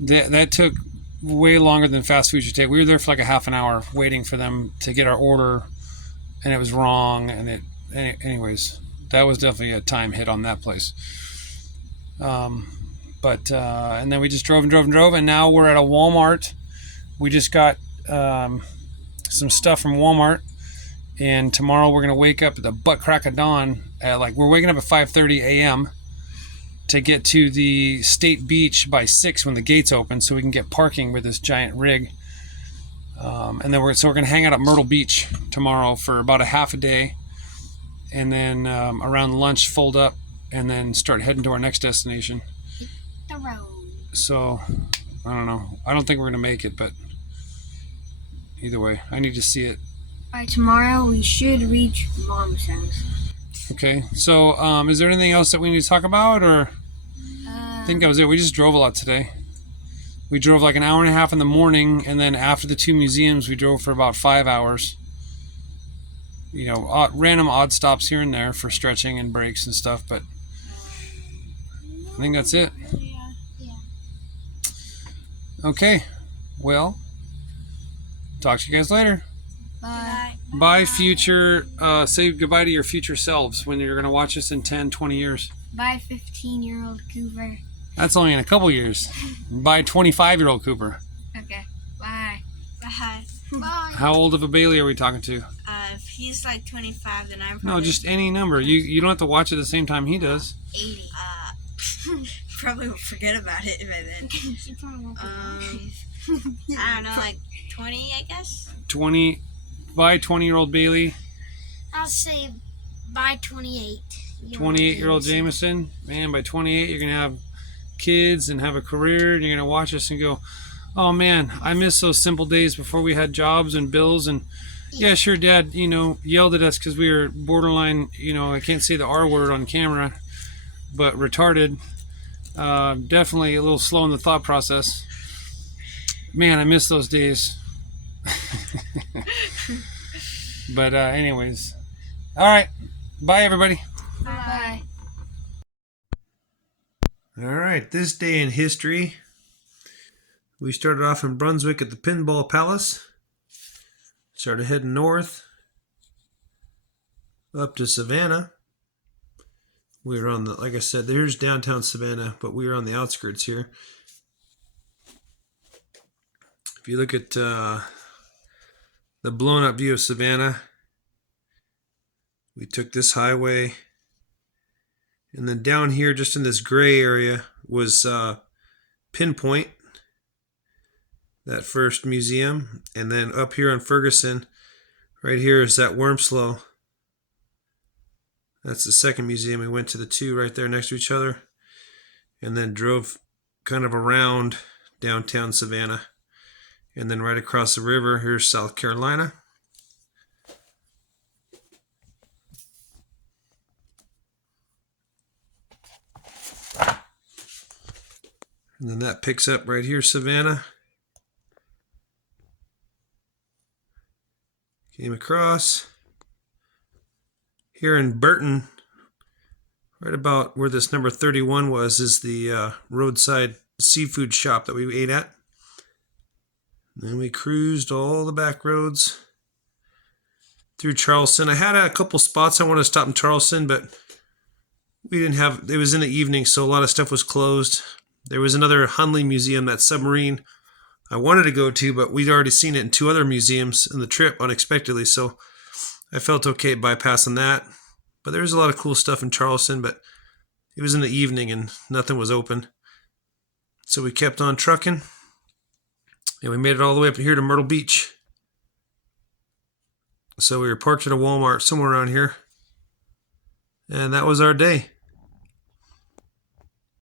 That took way longer than fast food should take. We were there for like a half an hour waiting for them to get our order. And it was wrong, and anyways, that was definitely a time hit on that place. And then we just drove and drove and drove, and now we're at a Walmart. We just got some stuff from Walmart, and tomorrow we're gonna wake up at the butt crack of dawn. We're waking up at 5:30 a.m. to get to the state beach by 6 when the gates open, so we can get parking with this giant rig. And then we're going to hang out at Myrtle Beach tomorrow for about a half a day, and then around lunch fold up and then start heading to our next destination. The road. So I don't know. I don't think we're going to make it, but either way, I need to see it. By tomorrow, we should reach Mom's house. Okay. So is there anything else that we need to talk about, or I think that was it. We just drove a lot today. We drove like an hour and a half in the morning, and then after the 2 museums, we drove for about 5 hours. Random odd stops here and there for stretching and breaks and stuff, but I think that's it. Yeah. Okay, well, talk to you guys later. Bye. Bye, future. Say goodbye to your future selves when you're going to watch us in 10, 20 years. Bye, 15-year-old Cooper. That's only in a couple years. Bye, 25-year-old Cooper. Okay. Bye. Bye. Bye. How old of a Bailey are we talking to? If he's like 25, then I'm No, probably just any number. You don't have to watch it at the same time he does. 80. probably will forget about it by then. I don't know, like 20, I guess. 20. Bye, 20-year-old Bailey. I'll say bye, 28. 28-year-old Jameson. Man, by 28, you're going to have kids and have a career, and you're going to watch us and go, oh man, I miss those simple days before we had jobs and bills. And yeah, sure, Dad, yelled at us because we were borderline, I can't say the R word on camera, but retarded. Definitely a little slow in the thought process. Man, I miss those days. But anyways, all right, bye everybody. Bye. All right, this day in history, we started off in Brunswick at the Pinball Palace, started heading north up to Savannah. We were on the, like I said, there's downtown Savannah, but we were on the outskirts here. If you look at the blown up view of Savannah, we took this highway, and then down here just in this gray area was Pinpoint, that first museum, and then up here on Ferguson right here is that Wormslow. That's the second museum. We went to the 2 right there next to each other, and then drove kind of around downtown Savannah. And then right across the river, here's South Carolina. And then that picks up right here, Savannah. Came across. Here in Burton, right about where this number 31 was, is the roadside seafood shop that we ate at. Then we cruised all the back roads through Charleston. I had a couple spots I wanted to stop in Charleston, but we didn't have, it was in the evening, so a lot of stuff was closed. There was another Hunley Museum, that submarine I wanted to go to, but we'd already seen it in 2 other museums in the trip unexpectedly, so I felt okay bypassing that. But there was a lot of cool stuff in Charleston, but it was in the evening and nothing was open. So we kept on trucking, and we made it all the way up here to Myrtle Beach. So we were parked at a Walmart somewhere around here, and that was our day.